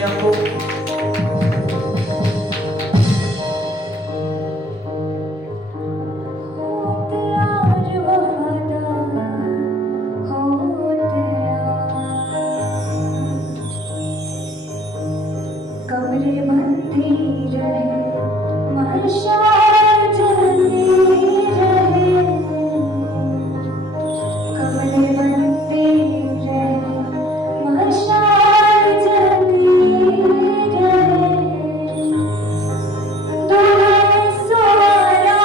चाहिए आपको? कमरे बंदी रहे मशाल जलती रहे कमरे बंदी रहे मशाल जलती रहे दूल्हा सो रहा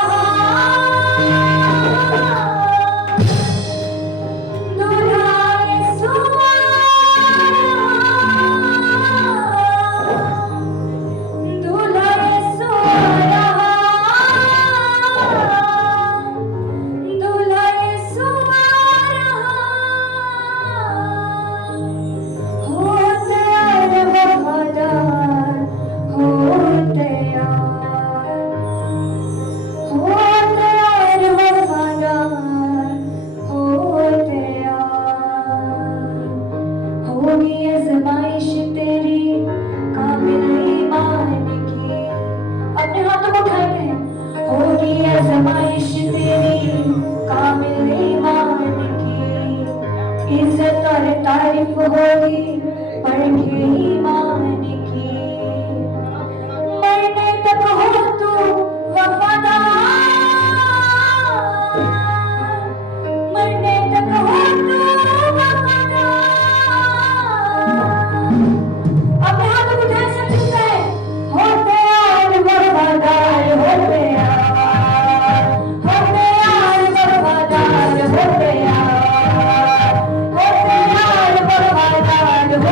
दूल्हा सो दूल्हा सो रहा दूल्हा सो रहा हो तैयार वफादार हो तैयार हो तैयार वफादार हो तैयार होगी आज़माइश तेरी काबिल ईमान की अपने हाथों को उठाए हैं होगी आज़माइश तेरी काबिल ईमान की इज्जत और तारीफ होगी पढ़ के ईमान की मरने तक हो तू वफादार मरने तक हो तू वफादार अपने हाथों को ध्यान से चलता है हो तैयार वफादार हो तैयार वफादार हो तैयार वफादार हो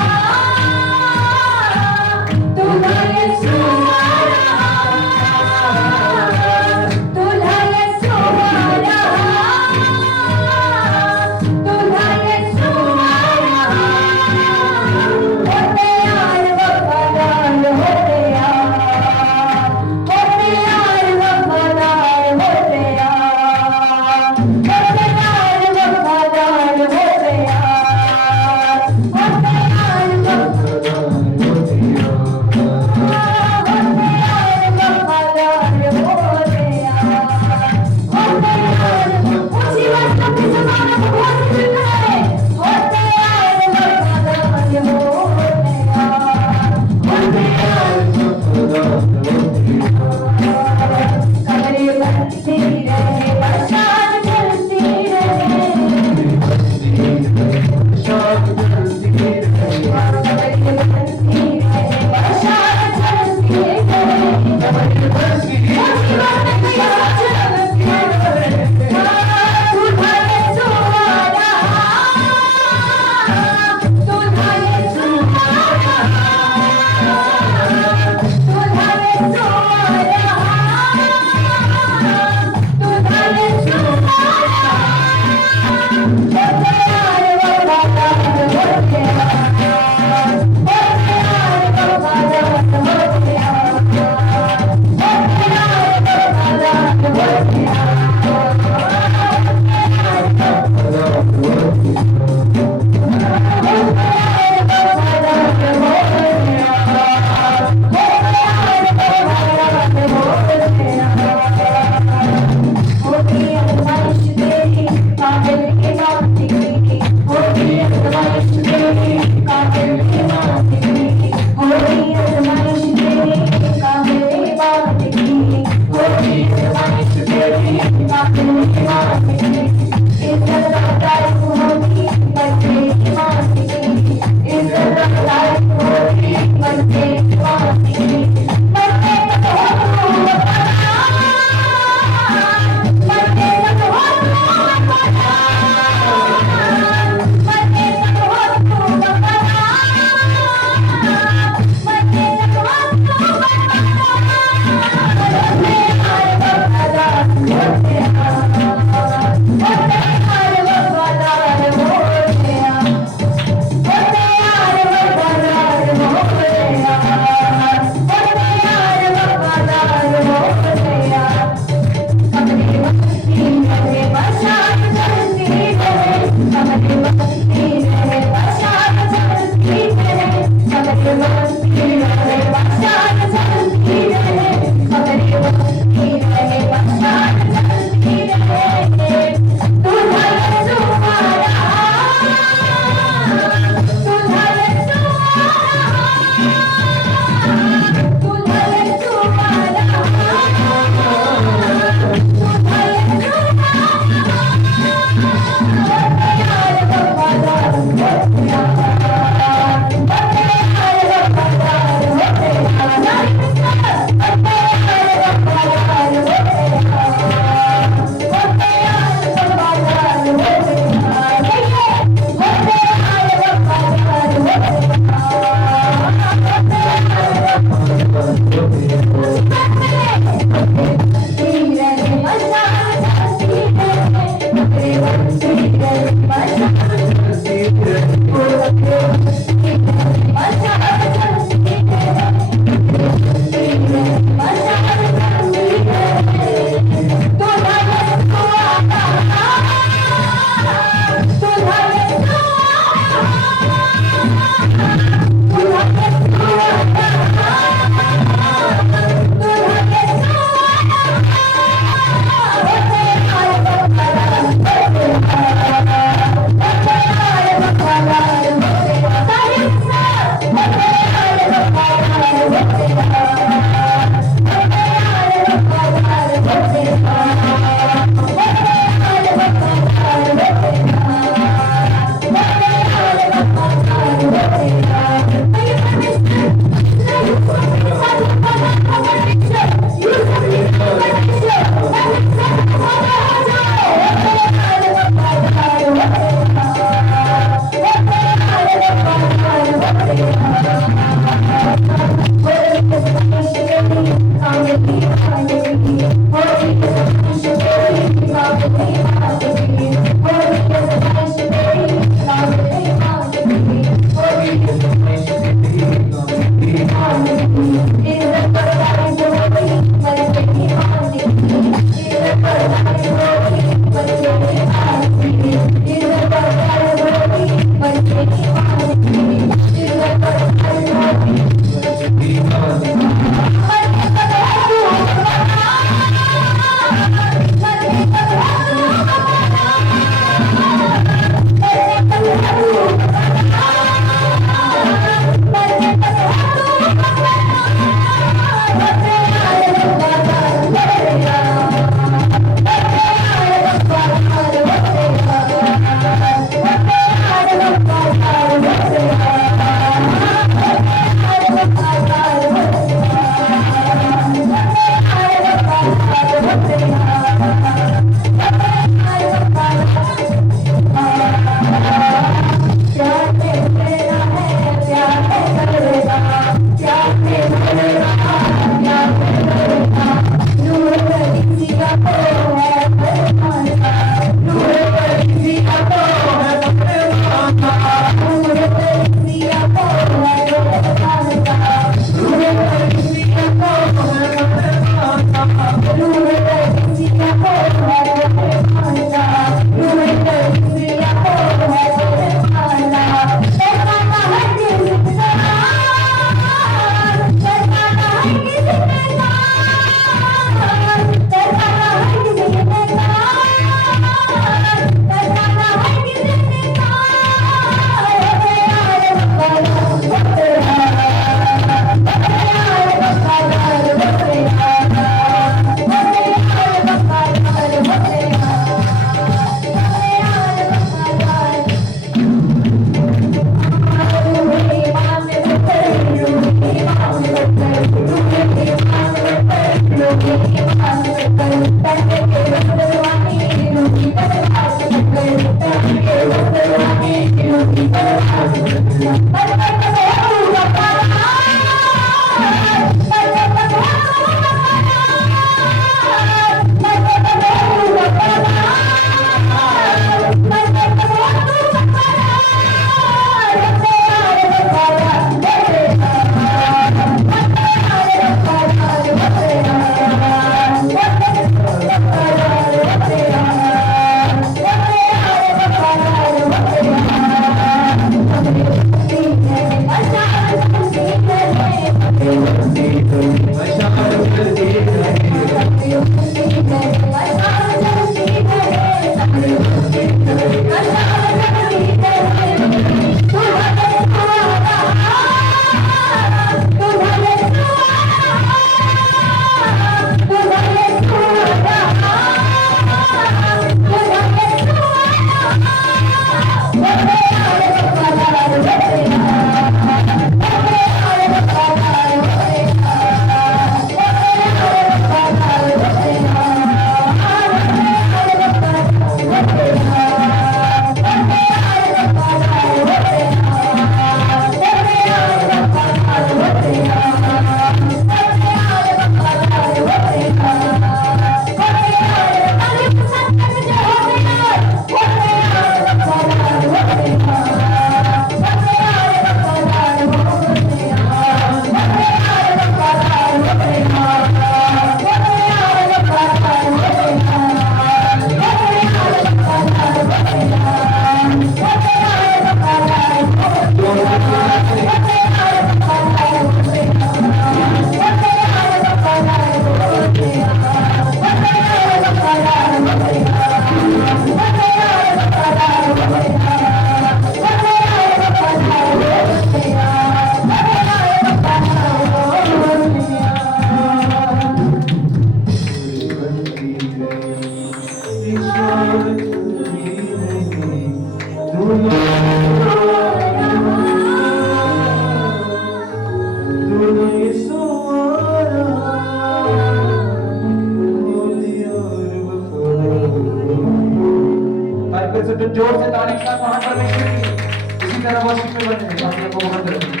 जोर से ताली के साथ वहां परमेश्वर की इसी तरह वर्शिप में बने बाकी को बंद रखें।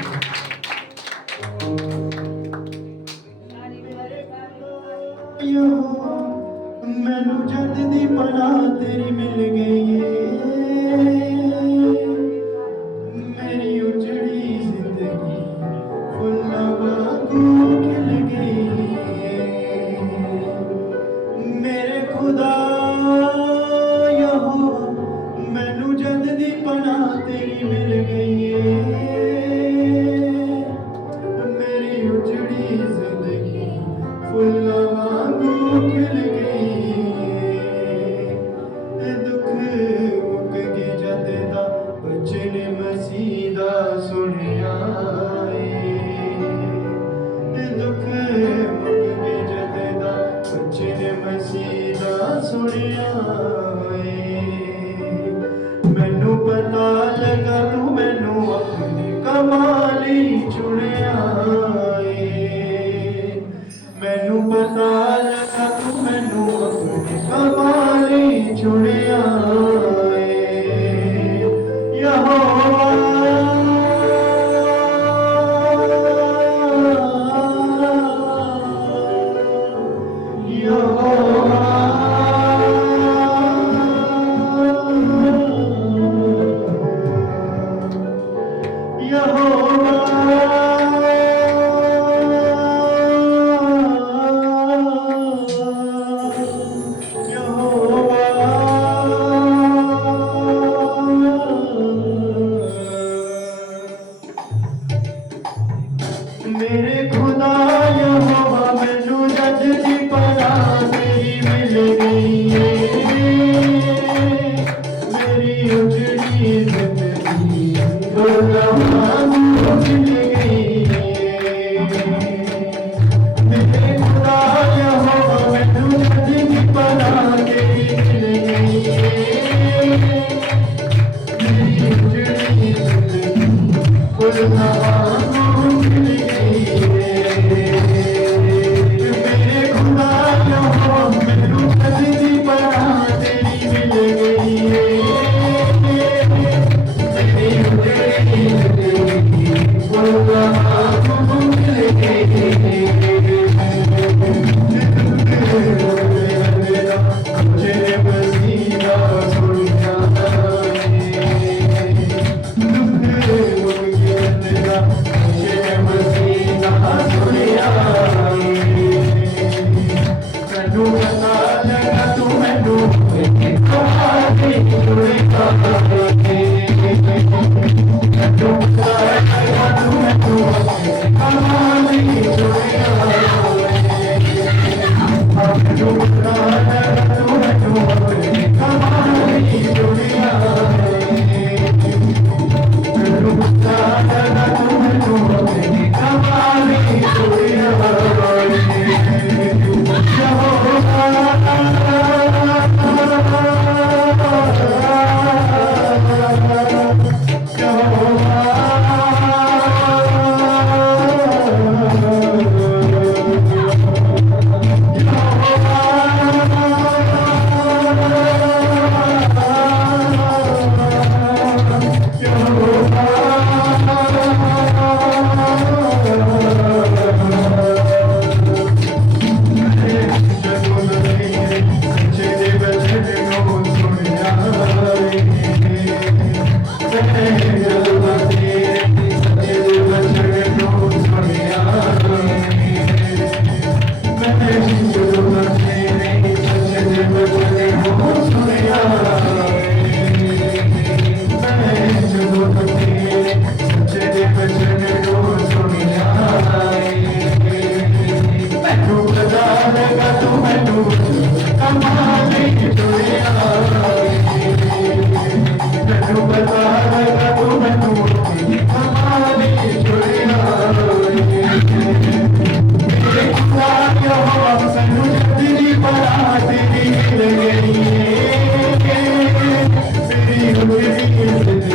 मैनू जद दी पनाह तेरी मिल गई मेरी उजड़ी जिंदगी फुल्लां वांगू खिल गई मेरे खुदा मैनू जद दी पनाह तेरी मिल गई मेरी उजड़ी जिंदगी फुल्लां वांगू खिल गई दुख मुक गए जद दा बचन मसीह दा सुनिया दुख मुक गए जद दा बचन मसीह दा सुनिया मैनू पता लगा तू मैनू अपनी कमाली चुनिया मैनू पता लगा तू मैनू अपनी कमाली चुनिया यहोवा मेरे खुदा यहोवा मैनू जद दी पनाह तेरी मिल गई मेरी उजड़ी जिंदगी फुल्लां वांगू खिल गई मेरे खुदा यहोवा मैनू जद दी पनाह तेरी मिल गई मेरी उजड़ी जिंदगी फुल्लां वांगू खिल गई लगा तू मैनू कमाले जुड़िया मैनू पता लगा तू मैनू कमाले जुड़िया मेरे खुदा क्या हुआ सनू तेरी बारात तेरी मिल गई मेरी उम्मीद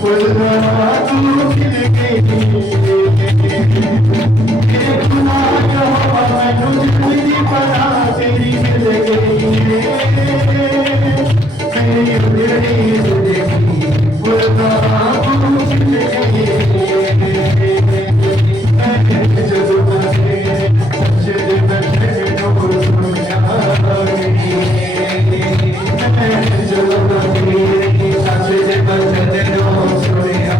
फुलवा तू खिल गई मेरे खुदा क्या हुआ मैनू तेरी बारात तेरी मिल गई मेरी उम्मीद फुलवा तू खिल गई जब बसे सच्चे बैठे नो सुनिया जब बसे सच्चे बैठे नो सुनिया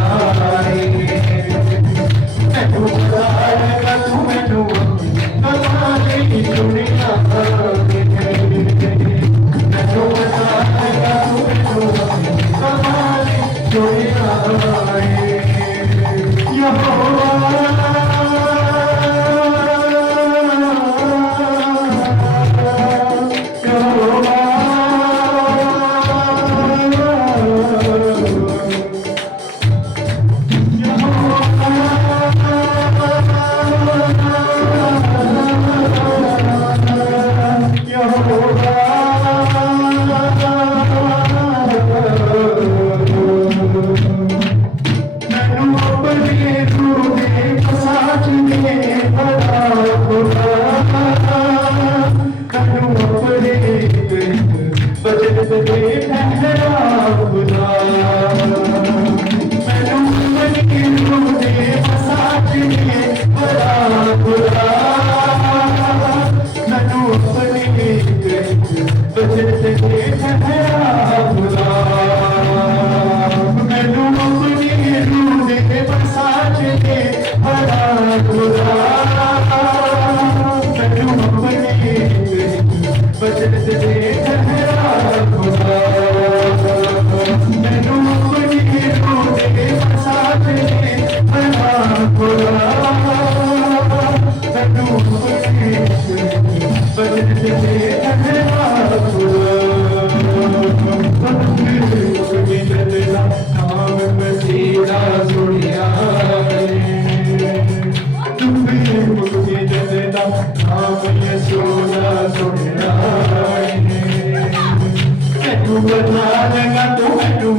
मैनू पता लगा तू मैनू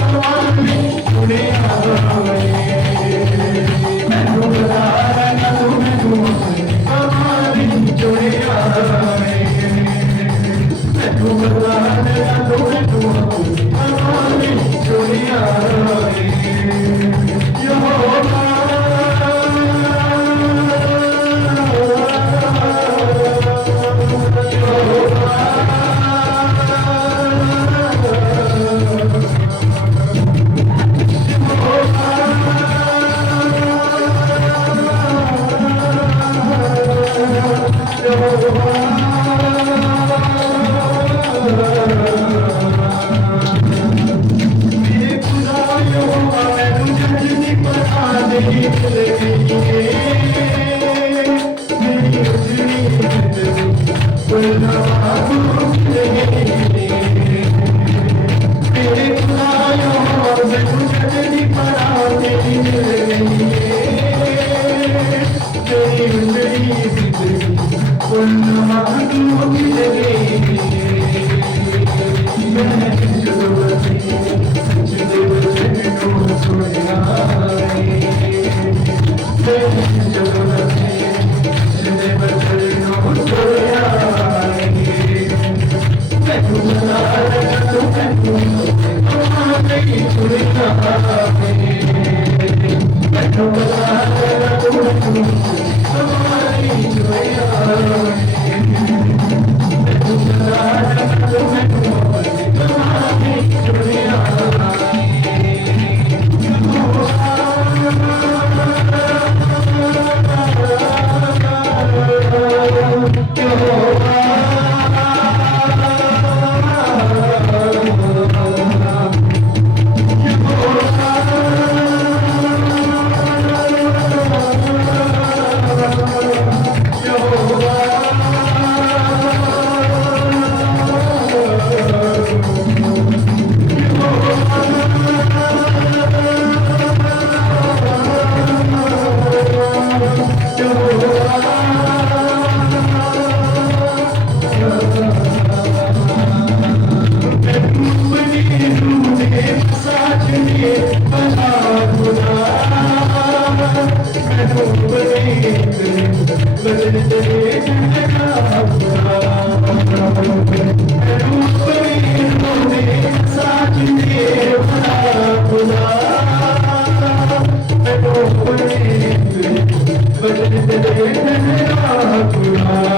कमाले दुनिया मैनू पता लगा तू मैनू कमाले दुनिया बचन तेरे जगा खुदा रूप में साथ तेरे भला खुदा रूप में बचन तेरे जगा खुदा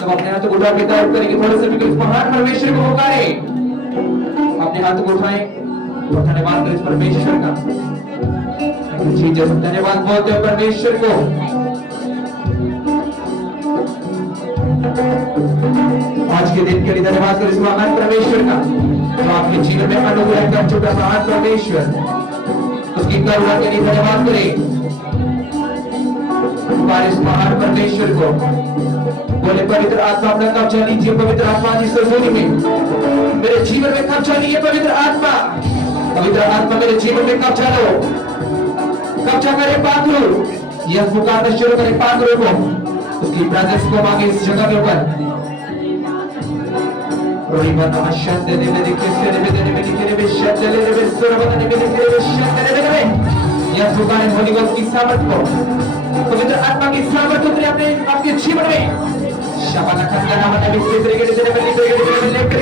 सब अपने हाथ को उठा के तारीफ करेंगे थोड़े से भी इस महान परमेश्वर को पुकारे अपने हाथ को उठाएं और धन्यवाद करें इस परमेश्वर का जीसस धन्यवाद बोलते हैं परमेश्वर को। आज के दिन के लिए धन्यवाद करें इस महान परमेश्वर का जो आपके जीवन में अनुग्रह कर चुका महान परमेश्वर, उसकी करुणा के लिए धन्यवाद करें हमारे इस महान परमेश्वर को। बोले पवित्र आत्मा अपना कब्जा लीजिए, पवित्र आत्मा जिस रसोई में मेरे जीवन में कब्जा लीजिए, पवित्र आत्मा मेरे जीवन में कब्जा लो, कब्जा करे पात्रो, यह पुकारना शुरू करे पात्रो को, उसकी प्रेजेंस को मांगे इस जगह के ऊपर। यह पुकारे होली गॉड की सामर्थ को, पवित्र आत्मा की सामर्थ उतरे अपने आपके जीवन में। शबाना खंडना मने विस्तार करके देने में लेकर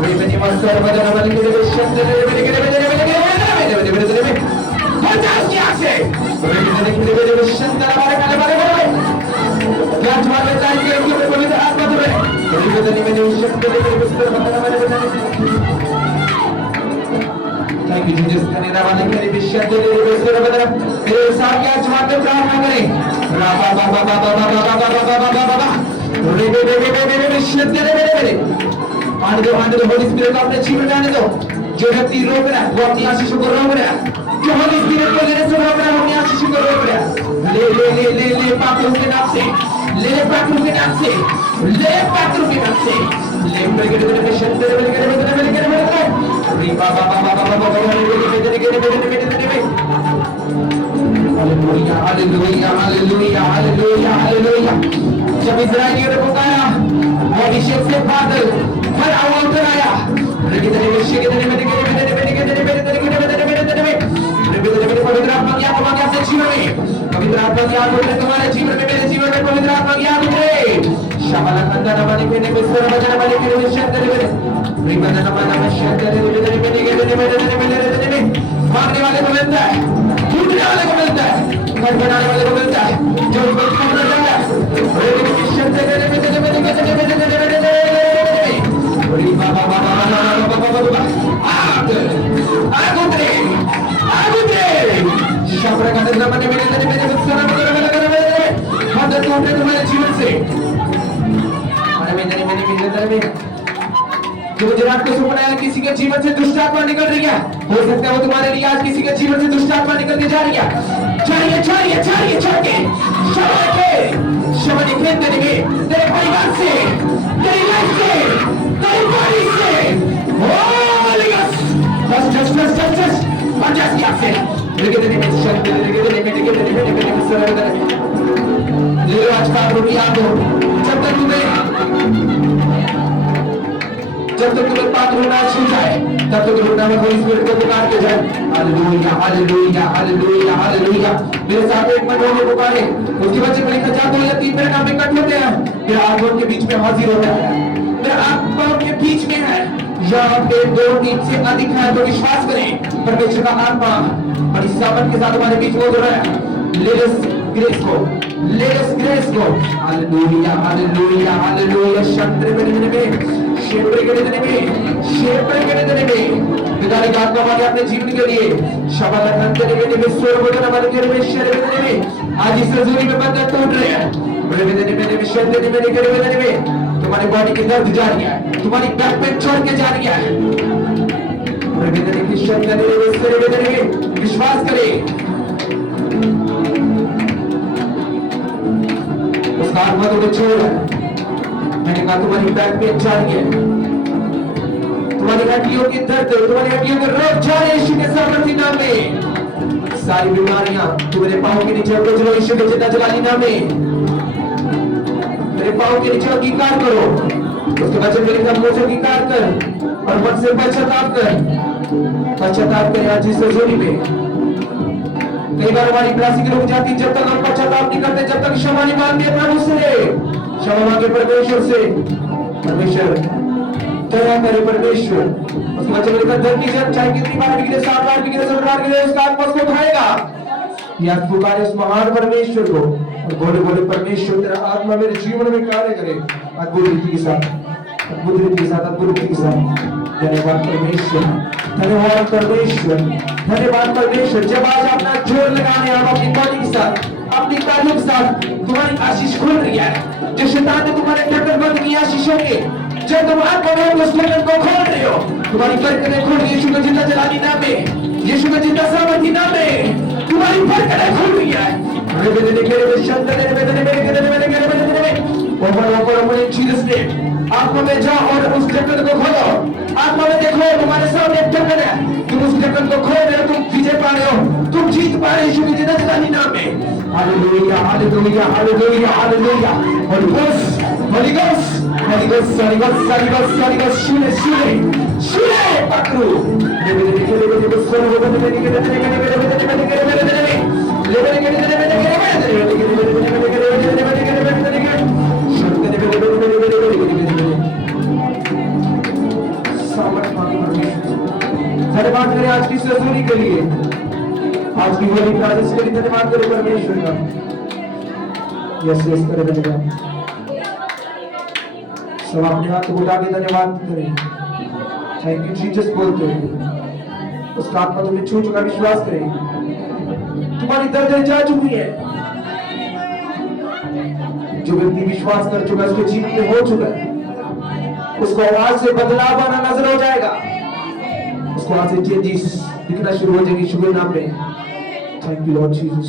वे बनी मस्तर बदन वाले के लिए शब्द देने में पचास की आंख से वे देने शब्द हमारे बारे क्या जवाब देता है कि पवित्र आत्मा तुम्हें वे देने में शब्द देने विस्तार बदन वाले। थैंक यू जीसस धन्यवाद वाले के लिए शब्द देने विस्तार बदन मेरे साथ क्या जवाब में प्रार्थना करें। आने दो होली स्पिरिट को अपने जीवन में आने दो। जो व्यक्ति रोक रहा है वो अपनी आशीषों को रोक रहा है, जो होली स्पिरिट को लेने से रोक रहा है वो अपनी आशीषों को रोक रहा है। ले पात्रों के नाम से, ले पात्रों के नाम से, ले पात्रों के नाम से, ले प्रगति में शब्द hallelujah hallelujah hallelujah hallelujah hallelujah. जब इस्राएलियों ने पुकारा अभिषेक से बादल हर आवाज उतर आया। पवित्र आत्मा की आत्मा की आपके जीवन में, पवित्र आत्मा की आत्मा तुम्हारे जीवन में, मेरे जीवन में पवित्र आत्मा की आत्मा उतरे। शाबाला खंडा नमाने के ने बिस्तर बजना वाले के ने शब्द ले रिबन नमाना में शब्द ले मांगने वाले को मिलता है, टूटने वाले को मिलता है, घर बनाने वाले को मिलता है, जो व्यक्ति को मिलता है तुम्हारे जीवन से जो गुजरात को सुपना है किसी के जीवन से दुष्ट आत्मा निकल रही है, हो सकता है वो तुम्हारे लिए आज किसी के जीवन से दुष्ट आत्मा निकल के जा रही है। चाहिए शब्द निकल देंगे तेरे परिवार से, तेरी लाइफ से, तेरी बॉडी से। होली गॉड बस पंचायत की आंख से ले आज का रोटी याद हो। जब तक तुम्हें पात्र ना छू जाए तब तक रोना में होली स्पिरिट को पुकार के जाए। Hallelujah hallelujah hallelujah hallelujah. मेरे साथ एक मिनट होने पुकारे, उसके बच्चे कहीं खचा 2 या 3 मिनट आप इकट्ठे होते हैं, फिर आत्मा के बीच में हाजिर होता है, फिर आत्मा के बीच में है। यहाँ पे 2-3 से अधिक है तो विश्वास करें परमेश्वर का आत्मा और इस सामर्थ के साथ हमारे बीच हो रहा है। Let us grace को हालेलुया हालेलुया हालेलुया। शब्द में शेपर के देने में पिता ने आत्मा मांगे अपने जीवन के लिए। शब्द अनंत देने में स्वर वचन हमारे घर में शरीर देने में आज इस रजूरी में बंधन टूट रहे हैं। बड़े देने में शब्द देने में तुम्हारी बॉडी की दर्द जा रही है, तुम्हारी बैक पेन छोड़ के जा रही है। बड़े देने की शब्द देने में विश्वास करें उस आत्मा को छोड़। मैंने कहा तुम्हारी बैक पेन जा रही है, तुम्हारी हड्डियों की दर्द, तुम्हारी हड्डियों के रोग जा रहे यीशु के सामर्थ्य नाम में। सारी बीमारियां तुम्हारे पांव के नीचे उतर चलो यीशु के जिंदा जलाली नाम में। मेरे पांव के नीचे अंगीकार करो, उसके बाद मेरे मुंह से अंगीकार कर और मन से पश्चाताप कर आज इस रजोरी में। कई बार हमारी प्रासी की रुक जाती जब तक हम पश्चाताप नहीं करते, जब तक क्षमा नहीं मांगते प्रभु से, क्षमा मांगे परमेश्वर से। परमेश्वर दया करे परमेश्वर, उसके बच्चे मेरे का धरती जब चाहे कितनी बार बिगड़े, 7 बार बिगड़े, 7 बार बिगड़े, उसका आत्मा उसको उठाएगा। या पुकारे उस महान परमेश्वर को और बोले परमेश्वर तेरा आत्मा मेरे जीवन में कार्य करे अद्भुत रीति के साथ, अद्भुत रीति के साथ, अद्भुत रीति के साथ। धन्यवाद परमेश्वर, धन्यवाद परमेश्वर, धन्यवाद परमेश्वर। जब आज अपना जोर लगाने आप अपनी बॉडी के साथ, अपनी तालियों के साथ, तुम्हारी आशीष खुल रही है। जो शैतान ने तुम्हारे ढक्कन बंद किए आशीषों के, जब तुम आत्मा में उस ढक्कन को खोल रहे हो, तुम्हारी बरकतें खुल रही है। यीशु का जिंदा जलाली नाम में, यीशु का जिंदा सामर्थी नाम में तुम्हारी बरकतें खुल रही है। आत्मा में जाओ और उस ढक्कन को खोलो। आत्मा में देखो तुम्हारे सामने एक ढक्कन है, तुम उस ढक्कन को खोल रहे हो, तुम विजय पा रहे हो, तुम जीत पा रहे हो यीशु के जिंदा जलाली नाम में। Hallelujah, hallelujah, hallelujah, hallelujah. Holy ghost, holy ghost, holy ghost, holy ghost, holy ghost, holy ghost, शूले, शूले, शूले पकड़ो। धन्यवाद करें आज की सजूरी के लिए, आज की होली प्रार्थना के लिए धन्यवाद करें परमेश्वर का। यस यस करें धन्यवाद। सब अपने हाथ को उठा के धन्यवाद करें। थैंक यू जीसस बोलते हैं। उसका आत्मा तुम्हें छू चुका, विश्वास करें। तुम्हारी दर्दें जा चुकी है। जो व्यक्ति विश्वास कर चुका है उसके जीवन में हो चुका है, उसको आज से बदलाव आना नजर हो जाएगा। उसको आज से चेंजेस दिखना शुरू हो जाएगी शुभ नाम में। Thank you Lord Jesus.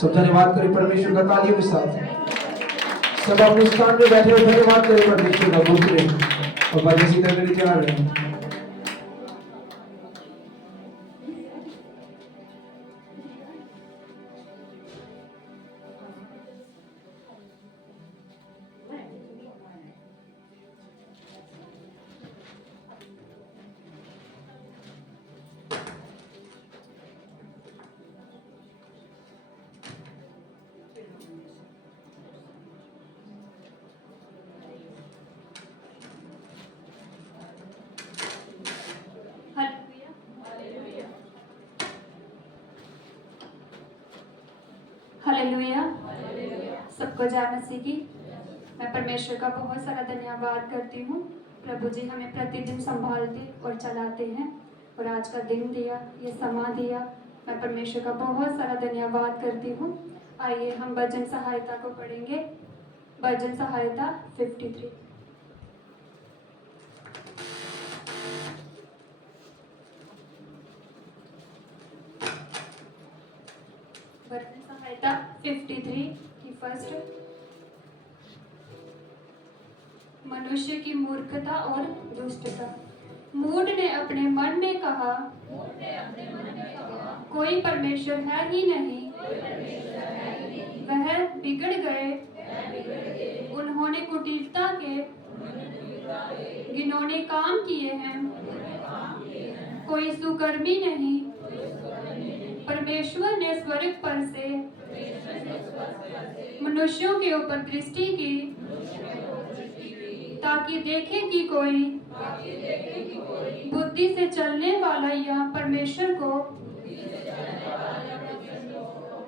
सब धन्यवाद करें परमेश्वर का तालियों के साथ। सब अपने स्थान में बैठे हुए धन्यवाद करें परमेश्वर का। बोलते और बाजी सीधा करके तैयार रहे। हालेलुया। सबको जय मसीह की। मैं परमेश्वर का बहुत सारा धन्यवाद करती हूँ। प्रभु जी हमें प्रतिदिन संभालते और चलाते हैं और आज का दिन दिया, ये समा दिया। मैं परमेश्वर का बहुत सारा धन्यवाद करती हूँ। आइए हम भजन सहायता को पढ़ेंगे। भजन सहायता 53। भजन सहायता 53 की फर्स्ट। मनुष्य की मूर्खता और दुष्टता। मूढ़ ने अपने मन में कहा, कोई परमेश्वर है ही नहीं। वह बिगड़ गए, उन्होंने कुटिलता के घिनौने काम किए हैं। कोई सुकर्मी नहीं। परमेश्वर ने स्वर्ग पर से मनुष्यों के ऊपर दृष्टि की, ताकि देखे कि कोई बुद्धि से चलने वाला या परमेश्वर को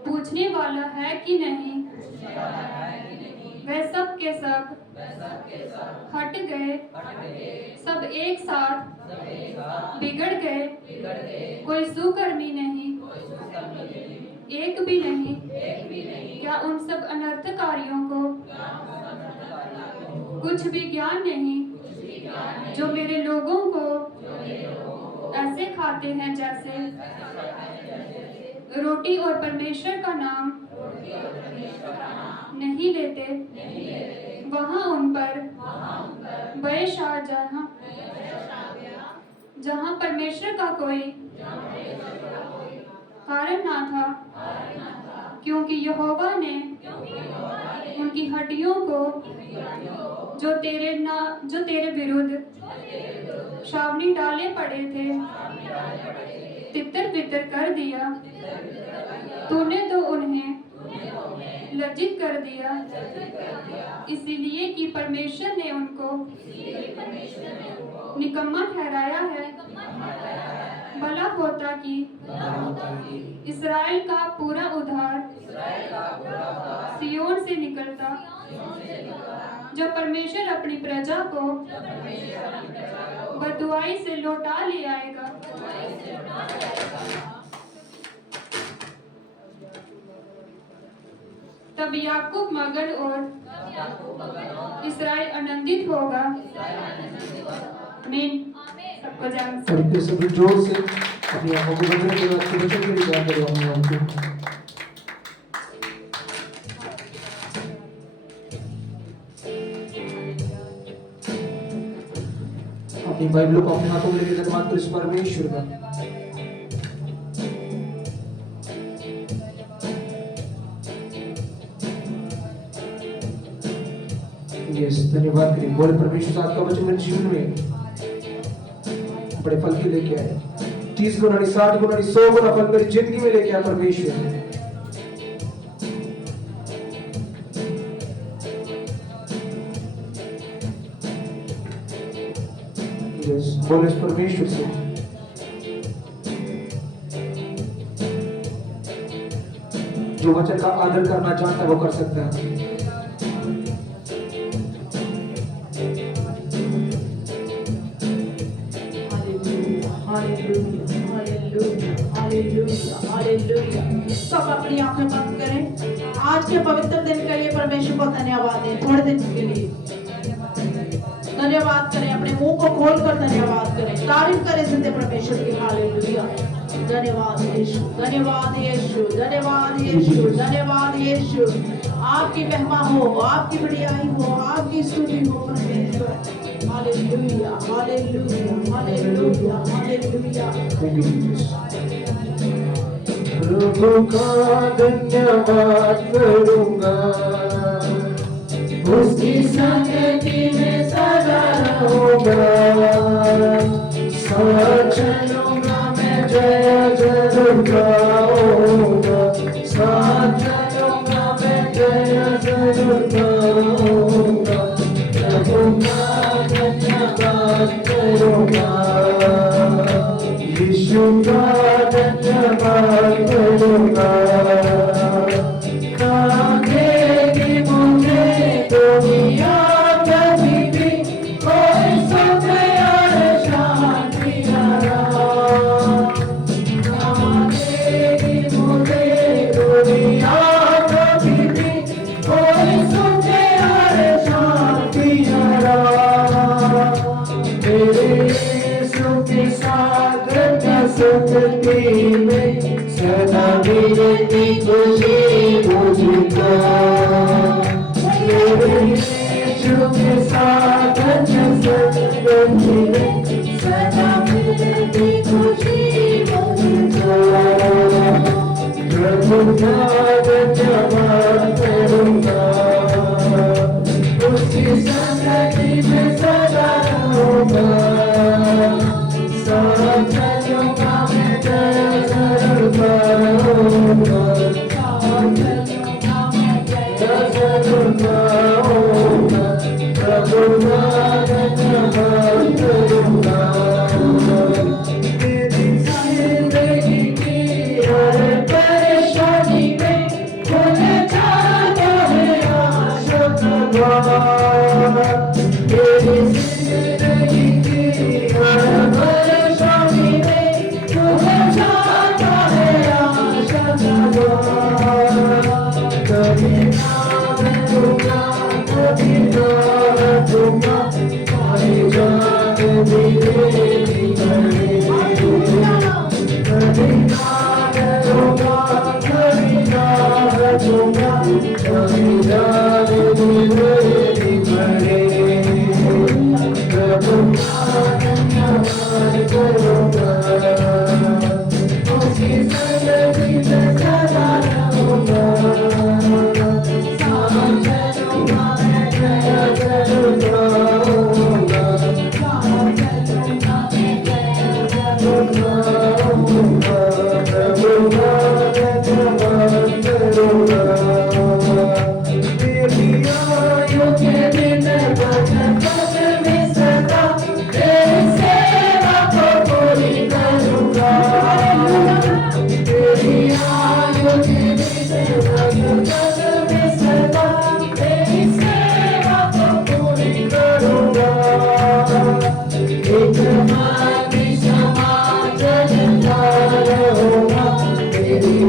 पूछने वाला है कि नहीं। वह सब के सब हट गए, सब एक साथ बिगड़ गए। कोई सुकर्मी नहीं, एक भी नहीं। क्या उन सब अनर्थकारियों को कुछ भी ज्ञान नहीं, जो मेरे लोगों को ऐसे खाते हैं जैसे रोटी और परमेश्वर का नाम नहीं लेते। वहाँ उन पर बयस आ जहाँ परमेश्वर का कोई कारण ना था, क्योंकि यहोवा ने उनकी हड्डियों को जो तेरे विरुद्ध छावनी डाले पड़े थे तितर बितर कर दिया। तूने तो उन्हें लज्जित कर दिया, इसलिए कि परमेश्वर ने उनको निकम्मा ठहराया है। भला होता कि इस्राएल का पूरा उद्धार सियोन से निकलता। जब परमेश्वर अपनी प्रजा को बदुआई से लौटा ले आएगा, तब याकूब मगन और इसराइल आनंदित होगा। आमीन। सबको जान और फिर सब जोर से अपनी आंखों को बंद करके बात के वचन के लिए ध्यान करें अपनी आंखों को। अपनी बाइबलों को अपने हाथों में लेकर धन्यवाद करो इस परमेश्वर का। यस, धन्यवाद करें। बोले परमेश्वर आपका वचन मेरे जीवन में बड़े फल के लेके आए। 30 गुना, 60 गुना, 100 गुना फल मेरी जिंदगी में लेके आया परमेश्वर। यस, बोले परमेश्वर से जो वचन का आदर करना चाहता है वो कर सकता है। सब अपनी आंखें बंद करें। आज के पवित्र दिन के लिए परमेश्वर को धन्यवाद दें। थोड़े दिन के लिए धन्यवाद करें, अपने मुंह को खोलकर धन्यवाद करें, तारीफ करें जिंदे परमेश्वर की। हालेलुया। धन्यवाद यीशु, धन्यवाद यीशु, धन्यवाद यीशु, धन्यवाद यीशु। आपकी महिमा हो, आपकी बढ़ियाई हो, आपकी स्तुति हो परमेश्वर। Hallelujah, hallelujah, hallelujah, hallelujah. प्रभु का धन्यवाद करूंगा, उसकी संगति में सदा रहूंगा। साथ चलूंगा मैं, जय जरूर गाऊंगा। साथ चलूंगा मैं, जय जरूर गाऊंगा। प्रभु का धन्यवाद करूंगा, यीशु का धन्यवाद करूंगा। कांधेगी मुझे दुनिया कभी भी, कोई सुख और शांति ना। कांधेगी मुझे दुनिया कभी भी, कोई सुख और शांति ना। मेरे यीशु के साथ संगति में सदा मिलती खुशी मुझको। मेरे यीशु के साथ संगति में सदा मिलती खुशी मुझको। प्रभु का धन्यवाद करूंगा, उसकी संगति में सदा रहूंगा। साथ चलूंगा मैं, जय जरूर गाऊंगा। साथ चलूंगा मैं, जय जरूर गाऊंगा। प्रभु का धन्यवाद करूंगा। मेरी जिंदगी की हर परेशानी में खुल जाता है आशा का द्वार। मेरी जिंदगी की हर परेशानी में खुल जाता है आशा का द्वार। कभी ना दूंगा, कभी ना दूंगा, सारी जान मिलेगी घड़ी। कभी ना दूंगा, कभी ना दूंगा, सारी जान मिलेगी घड़ी। प्रभु का धन्यवाद करूंगा, उसकी संगति में सदा रहूंगा। साथ चलूंगा मैं, जय जरूर गाऊंगा। साथ चलूंगा मैं, जय जरूर गाऊंगा। प्रभु का धन्यवाद करूंगा। मेरी आयु के दिन बचपन में सदा तेरी सेवा को पूरी करूंगा। तेरी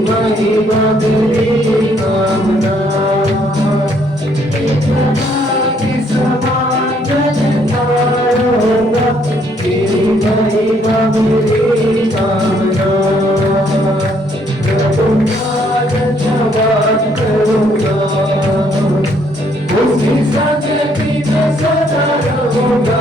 महिमा मेरी कामना किस समान जलता तेरी महिमा मेरी कामना प्रभु बात करूँगा उसकी संगति में सदा रहूँगा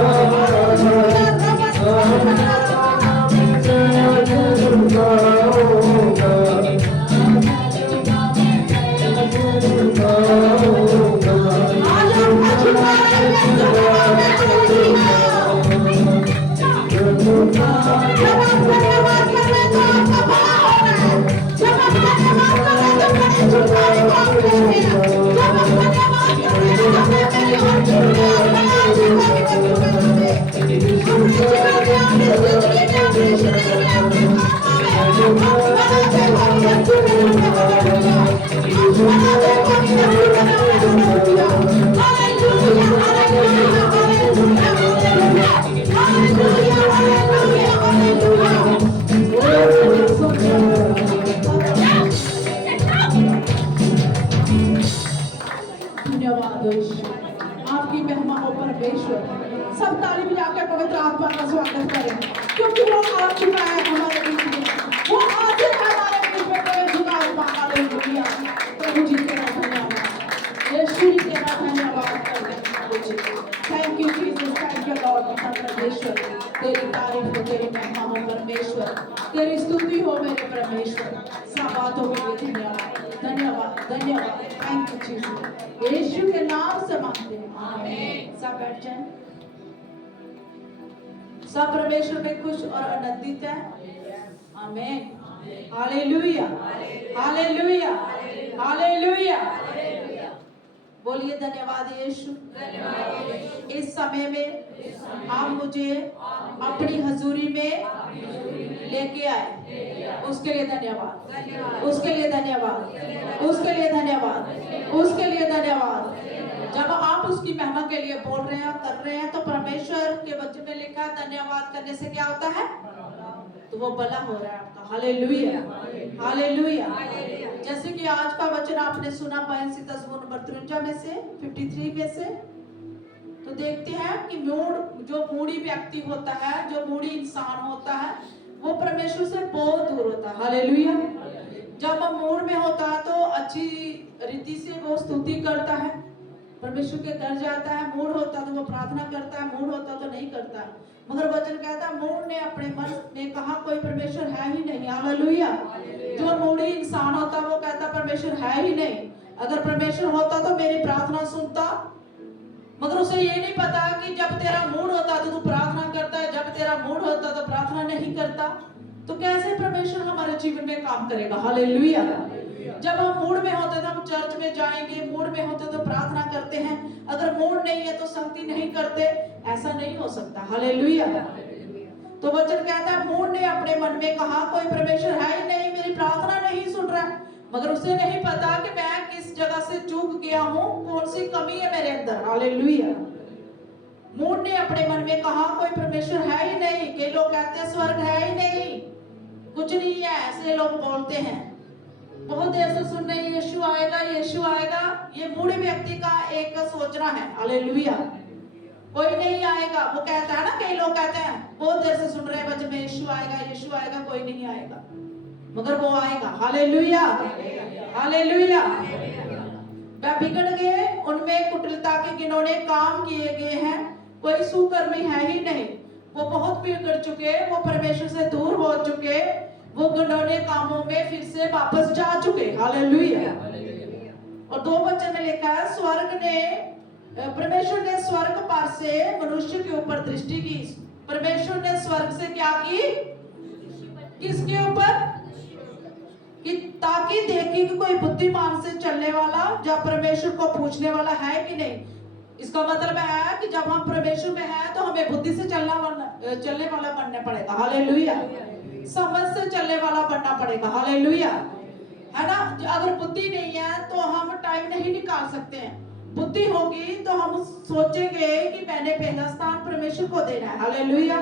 आपकी महिमा हो परमेश्वर। सब ताली बजाकर पवित्र आत्मा का स्वागत करें, क्योंकि वो आ चुका है हमारे बीच में, वो आज हमारे बीच में प्रवेश चुका है। हालेलुया। प्रभु जी तेरा धन्यवाद, यीशु जी तेरा धन्यवाद करते हैं प्रभु जी। Thank you Jesus, thank you lord परमेश्वर। तेरी तारीफ हो, तेरी महिमा हो परमेश्वर, तेरी स्तुति हो मेरे परमेश्वर। सब बातों के लिए धन्यवाद, धन्यवाद, धन्यवाद। थैंक यू जीसस, यीशु के नाम से मांगते हैं, आमीन। सब बैठ जाएं। सब परमेश्वर में खुश और आनंदित है, आमीन। हालेलुया, हालेलुया, हालेलुया। बोलिए धन्यवाद यीशु। इस समय में आप मुझे अपनी हजूरी में लेके आए, उसके लिए धन्यवाद, उसके लिए धन्यवाद, उसके लिए धन्यवाद, उसके लिए धन्यवाद। जब आप उसकी महिमा के लिए बोल रहे हैं, कर रहे हैं, तो परमेश्वर के वचन में लिखा है धन्यवाद करने से क्या होता है, तो वो भला हो रहा है आपका। Hallelujah, hallelujah. जैसे कि आज का वचन आपने सुना 52 में से 53 में से, तो देखते हैं कि जो मूढ़ी व्यक्ति होता है, जो मूढ़ी इंसान होता है, वो परमेश्वर से बहुत दूर होता है। हालेलुया। जब वो मूढ़ में होता है तो अच्छी रीति से वो स्तुति करता है, परमेश्वर के घर जाता है। मूढ़ होता तो वो प्रार्थना करता है, मूढ़ होता तो नहीं करता। मगर वचन कहता है मूढ़ ने अपने मन में कहा कोई परमेश्वर है ही नहीं। हालेलुया। जो मूढ़ी इंसान होता वो कहता परमेश्वर है ही नहीं, अगर परमेश्वर होता तो मेरी प्रार्थना सुनता। मगर उसे ये नहीं पता कि जब तेरा मूड होता तो तू प्रार्थना करता है, जब तेरा मूड होता तो प्रार्थना नहीं करता, तो कैसे परमेश्वर हमारे जीवन में काम करेगा। हालेलुया। जब हम मूड में होते तो हम चर्च में जाएंगे, मूड में होते तो प्रार्थना करते हैं, अगर मूड नहीं है तो संगति नहीं करते, ऐसा नहीं हो सकता। हालेलुया। तो वचन कहता है मूड ने अपने मन में कहा कोई परमेश्वर है ही नहीं, मेरी प्रार्थना नहीं सुन रहा है। मगर उसे नहीं पता कि मैं किस जगह से चूक गया हूँ, कौन सी कमी है मेरे अंदर। हालेलुया। मूड ने अपने मन में कहा कोई परमेश्वर है ही नहीं। कई लोग कहते हैं स्वर्ग है ही नहीं, कुछ नहीं है, ऐसे लोग बोलते हैं। बहुत देर से सुन रहे हैं यीशु आएगा, यीशु आएगा, ये मूढ़ व्यक्ति का एक सोचना है। हालेलुया। कोई नहीं आएगा, वो कहता है ना, कई लोग कहते हैं बहुत देर से सुन रहे हैं वचन में यीशु आएगा, यीशु आएगा, कोई नहीं आएगा, मगर वो आएगा। Hallelujah, hallelujah. वह बिगड़ गए, उनमें कुटिलता के गिनौने काम किए गए हैं, कोई सुकर्मी है ही नहीं। वो बहुत बिगड़ चुके, वो परमेश्वर से दूर हो चुके, वो घिनौने कामों में फिर से वापस जा चुके। हालेलुया। और 2 वचन में लिखा है परमेश्वर ने स्वर्ग पर से मनुष्य के ऊपर दृष्टि की। परमेश्वर ने स्वर्ग से क्या की, किसके ऊपर, कि ताकि देखे कि कोई बुद्धिमान से चलने वाला या परमेश्वर को पूछने वाला है कि नहीं। इसका मतलब है कि जब हम परमेश्वर में हैं तो हमें बुद्धि से चलने वाला बनना पड़ेगा। हालेलुया। समझ से चलने वाला बनना पड़ेगा। हालेलुया, है ना। अगर बुद्धि नहीं है तो हम टाइम नहीं निकाल सकते हैं। बुद्धि होगी तो हम सोचेंगे कि मैंने पहला स्थान परमेश्वर को देना है। हालेलुया।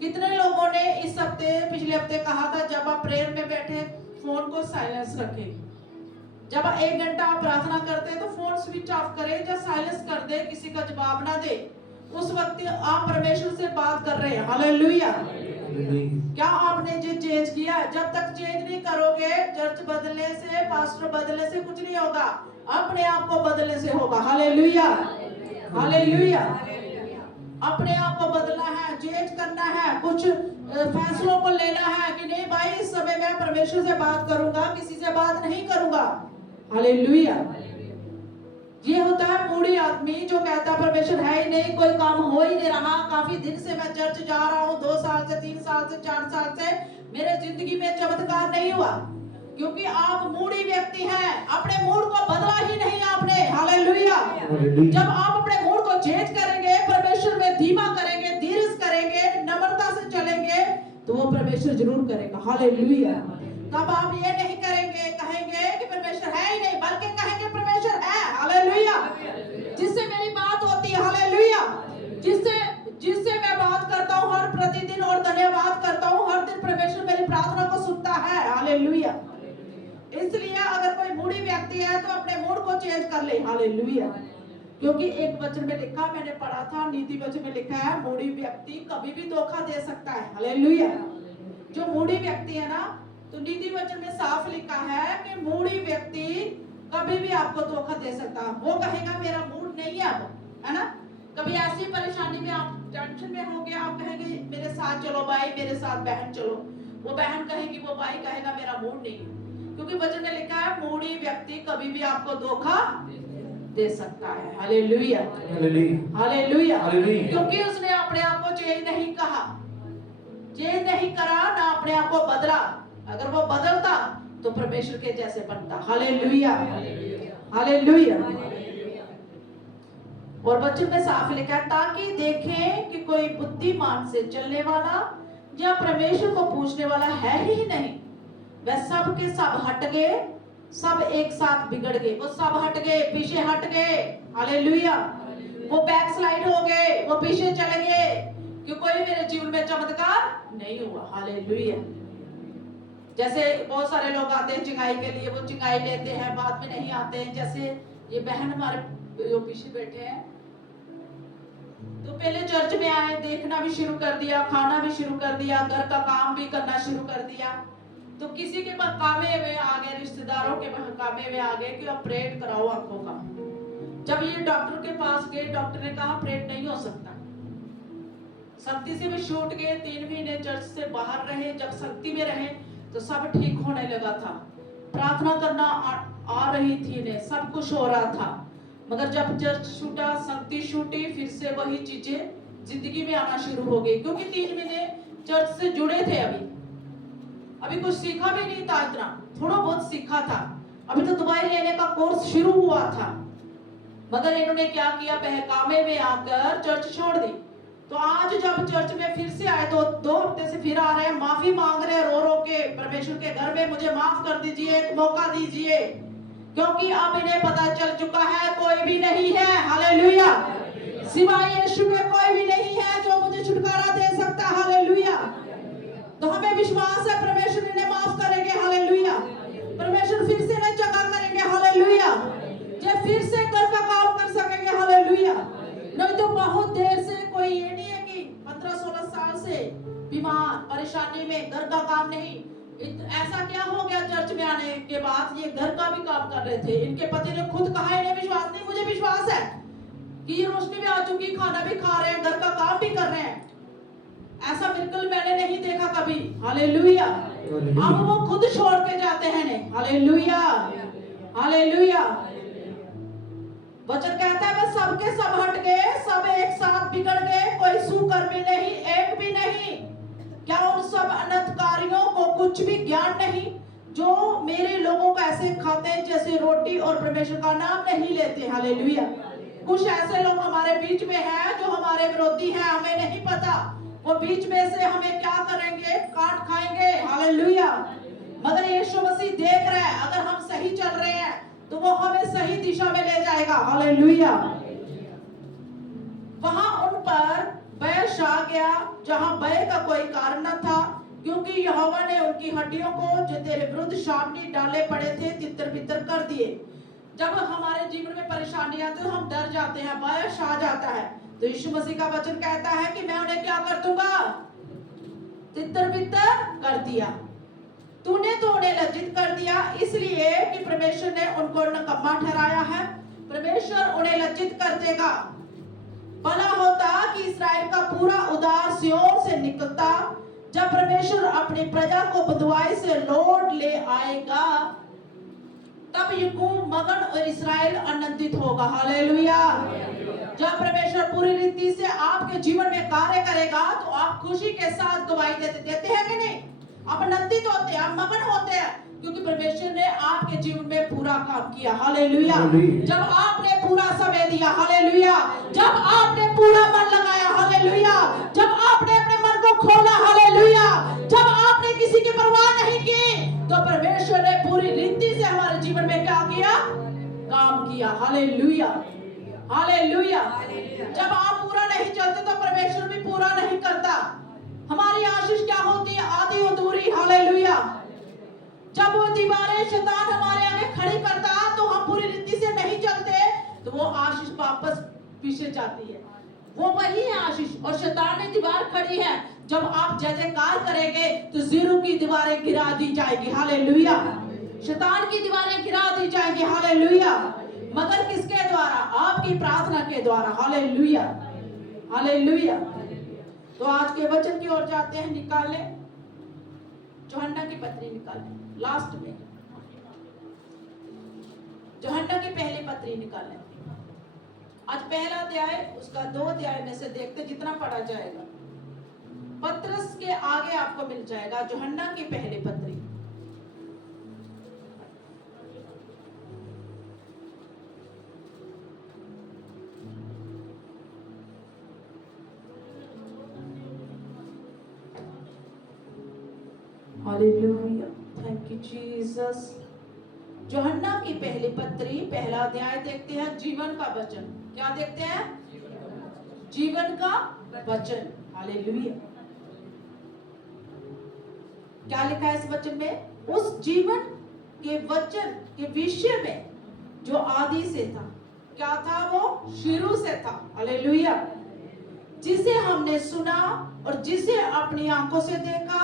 कितने लोगों ने इस हफ्ते, पिछले हफ्ते कहा था जब आप प्रेयर में बैठे फोन को साइलेंट साइलेंस रखें। जब 1 घंटा आप प्रार्थना करते हैं तो फोन स्विच ऑफ करें या साइलेंस कर दे, किसी का जवाब ना दे। उस वक्त आप परमेश्वर से बात कर रहे हैं। हालेलुया। क्या आपने जो चेंज किया? जब तक चेंज नहीं करोगे, चर्च बदलने से, पास्टर बदलने से कुछ नहीं होगा, अपने आप को बदलने से होगा। Hallelujah, hallelujah. अपने आप को बदलना है, चेंज करना है, कुछ फैसलों को लेना है कि नहीं भाई इस समय मैं परमेश्वर से बात करूंगा, किसी से बात नहीं करूंगा। हालेलुया। ये होता है मूडी आदमी जो कहता है परमेश्वर है ही नहीं, कोई काम हो ही नहीं रहा, काफी दिन से मैं चर्च जा रहा हूँ, 2 साल से, 3 साल से, 4 साल से मेरे जिंदगी में चमत्कार नहीं हुआ। क्योंकि आप मूडी व्यक्ति हैं, अपने मूड को बदला ही नहीं आपने। हालेलुया। जब आप अपने मूड को चेंज करेंगे, परमेश्वर में धीमा करेंगे, धीरज करेंगे, नम्रता से चलेंगे, तो वो परमेश्वर जरूर करेगा। हालेलुया। तब आप ये नहीं करेंगे, कहेंगे कि परमेश्वर है ही नहीं, बल्कि कहेंगे परमेश्वर है। हालेलुया। जिससे मेरी बात होती है, हालेलुया, जिससे मैं बात करता हूँ हर प्रतिदिन और धन्यवाद करता हूँ, हर दिन परमेश्वर मेरी प्रार्थना को सुनता है। हालेलुया। इसलिए अगर कोई मूडी व्यक्ति है तो अपने मूड को चेंज कर ले। हालेलुया। क्योंकि एक वचन में लिखा, मैंने पढ़ा था, नीति वचन में लिखा है, मूडी व्यक्ति कभी भी धोखा दे सकता है। हालेलुया। जो मूडी व्यक्ति है ना, तो नीति वचन में साफ लिखा है कि मूडी व्यक्ति कभी भी आपको धोखा दे सकता है। वो कहेगा मेरा मूड नहीं है अब, है ना। कभी ऐसी परेशानी में आप टेंशन में होंगे, आप कहेंगे मेरे साथ चलो भाई, मेरे साथ बहन चलो, वो बहन कहेगी, वो भाई कहेगा मेरा मूड नहीं है। क्योंकि वचन में लिखा है मूडी व्यक्ति कभी भी आपको धोखा दे सकता है। Hallelujah, hallelujah. क्योंकि उसने अपने आप को चेंज नहीं कहा, चेंज नहीं करा, ना अपने आप को बदला। अगर वो बदलता तो परमेश्वर के जैसे बनता। Hallelujah, hallelujah. और वचन में साफ लिखा है, ताकि देखें कि कोई बुद्धिमान से चलने वाला या परमेश्वर को पूछने वाला है ही नहीं। वह सब के सब हट गए, सब एक साथ बिगड़ गए। वो सब हट गए, पीछे हट गए। हालेलुया। वो बैकस्लाइड हो गए, वो पीछे चले गए कि कोई मेरे जीवन में चमत्कार नहीं हुआ। हालेलुया। जैसे बहुत सारे लोग आते हैं चिंगाई के लिए, वो चिंगाई लेते हैं, बाद में नहीं आते हैं। जैसे ये बहन हमारे जो पीछे बैठे हैं, तो पहले चर्च में आए, देखना भी शुरू कर दिया, खाना भी शुरू कर दिया, घर का काम भी करना शुरू कर दिया। तो किसी के बहकावे में आ गए, रिश्तेदारों के बहकावे में आ गए कि ऑपरेट कराओ आंखों का। जब ये डॉक्टर के पास गए, डॉक्टर ने कहा ऑपरेट नहीं हो सकता। शक्ति से भी छूट गए, 3 महीने चर्च से बाहर रहे। जब शक्ति में रहे तो सब ठीक होने लगा था, प्रार्थना करना आ रही थी इन्हें, सब कुछ हो रहा था। मगर जब चर्च छूटा, शक्ति छूटी, फिर से वही चीजें जिंदगी में आना शुरू हो गई। क्योंकि 3 महीने चर्च से जुड़े थे, अभी कुछ सीखा भी नहीं था, इतना थोड़ा बहुत सीखा था। अभी तो दवाई लेने का कोर्स शुरू हुआ था। मगर इन्होंने क्या किया, बहकावे में आकर चर्च छोड़ दी। तो आज जब चर्च में फिर से आए, तो 2 हफ्ते से फिर आ रहे हैं, माफी मांग रहे हैं रो रो के, परमेश्वर के घर में मुझे माफ कर दीजिए, एक मौका दीजिए। क्योंकि अब इन्हें पता चल चुका है कोई भी नहीं है, हालेलुया, सिवाय यीशु के कोई भी नहीं है जो मुझे छुटकारा दे सकता। हालेलुया। तो हमें विश्वास है परमेश्वर इन्हें माफ करेंगे। हालेलुया। परमेश्वर फिर से इन्हें चंगा करेंगे। हालेलुया। ये फिर से घर का काम कर सकेंगे। हालेलुया। नहीं तो बहुत देर से, कोई ये नहीं है कि 15-16 साल से बीमार, परेशानी में, घर का काम नहीं। ऐसा क्या हो गया चर्च में आने के बाद, ये घर का भी काम कर रहे थे। इनके पति ने खुद कहा इन्हें विश्वास नहीं, मुझे विश्वास है कि ये रोशनी भी आ चुकी, खाना भी खा रहे हैं, घर का काम भी कर रहे हैं। ऐसा बिल्कुल मैंने नहीं देखा कभी। हालेलुया। अब वो खुद छोड़ के जाते हैं ने। Hallelujah, hallelujah. वचन कहता है वह सबके सब हट गए, सब एक साथ बिगड़ गए, कोई सुकर्मी नहीं, एक भी नहीं। क्या उन सब अनर्थकारियों को कुछ भी ज्ञान नहीं, जो मेरे लोगों को ऐसे खाते हैं जैसे रोटी और परमेश्वर का नाम नहीं लेते। हालेलुया। कुछ ऐसे लोग हमारे बीच में हैं जो हमारे विरोधी हैं, हमें नहीं पता वो बीच में से हमें क्या करेंगे, काट खाएंगे। हालेलुया। मगर यीशु मसीह देख रहा है, अगर हम सही चल रहे हैं तो वो हमें सही दिशा में ले जाएगा। हालेलुया। वहां उन पर भय छा गया, जहां भय का कोई कारण न था। क्योंकि यहोवा ने उनकी हड्डियों को जो तेरे विरुद्ध शामनी डाले पड़े थे तितर बितर कर दिए। जब हमारे जीवन में परेशानी आती है हम डर जाते हैं, भय आ जाता है, तो यीशु मसीह का वचन कहता है कि मैं उन्हें क्या कर दूंगा, तितर बितर कर दिया। तूने तो उन्हें लज्जित कर दिया, इसलिए कि परमेश्वर ने उनको नकम्मा ठहराया है। परमेश्वर उन्हें लज्जित कर देगा। भला होता कि इस्राएल का पूरा उद्धार सिय्योन से निकलता, जब परमेश्वर अपनी प्रजा को बंधुआई से लौट ले आएगा, तब याकूब मगन और इस्राएल आनंदित होगा। हालेलुया। जब परमेश्वर पूरी रीति से आपके जीवन में कार्य करेगा तो आप खुशी के साथ गवाही देते हैं कि नहीं? आप आनंदित होते हैं, आप मगन होते हैं, क्योंकि परमेश्वर ने आपके जीवन में पूरा काम किया। हालेलुया। जब आपने पूरा समय दिया, हालेलुया, जब आपने पूरा मन लगाया, हालेलुया, जब आपने अपने मन को खोला, हालेलुया, जब आपने किसी की परवाह नहीं की, तो परमेश्वर ने पूरी रीति से हमारे जीवन में क्या किया, काम किया। Hallelujah, hallelujah. जब आप पूरा नहीं चलते तो परमेश्वर भी पूरा नहीं करता। हमारी आशीष क्या होती है, आधी अधूरी। हालेलुया। जब वो दीवारें शैतान हमारे आगे खड़ी करता तो हम पूरी रीति से नहीं चलते, तो वो आशीष वापस पीछे जाती है। वो वही है आशीष। और शैतान ने दीवार खड़ी है, जब आप जय जयकार करेंगे तो जीरो की दीवारें गिरा दी जाएगी। हालेलुया। शैतान की दीवारें गिरा दी जाएंगी। हालेलुया। मगर किसके द्वारा? आपकी प्रार्थना के द्वारा। Hallelujah, hallelujah. तो आज के वचन की ओर जाते हैं। निकाले यूहन्ना की पत्री, निकाले लास्ट में यूहन्ना की पहली पत्री निकाले। आज पहला अध्याय, उसका 2 अध्याय में से देखते जितना पढ़ा जाएगा। पत्रस के आगे आपको मिल जाएगा यूहन्ना की पहली पत्री। Hallelujah, thank you Jesus. यूहन्ना की पहली पत्री पहला अध्याय देखते हैं। जीवन का वचन, क्या देखते हैं? जीवन का वचन। हालेलुया। क्या लिखा है इस वचन में? उस जीवन के वचन के विषय में जो आदि से था। क्या था वो? शुरू से था। हालेलुया। जिसे हमने सुना और जिसे अपनी आंखों से देखा,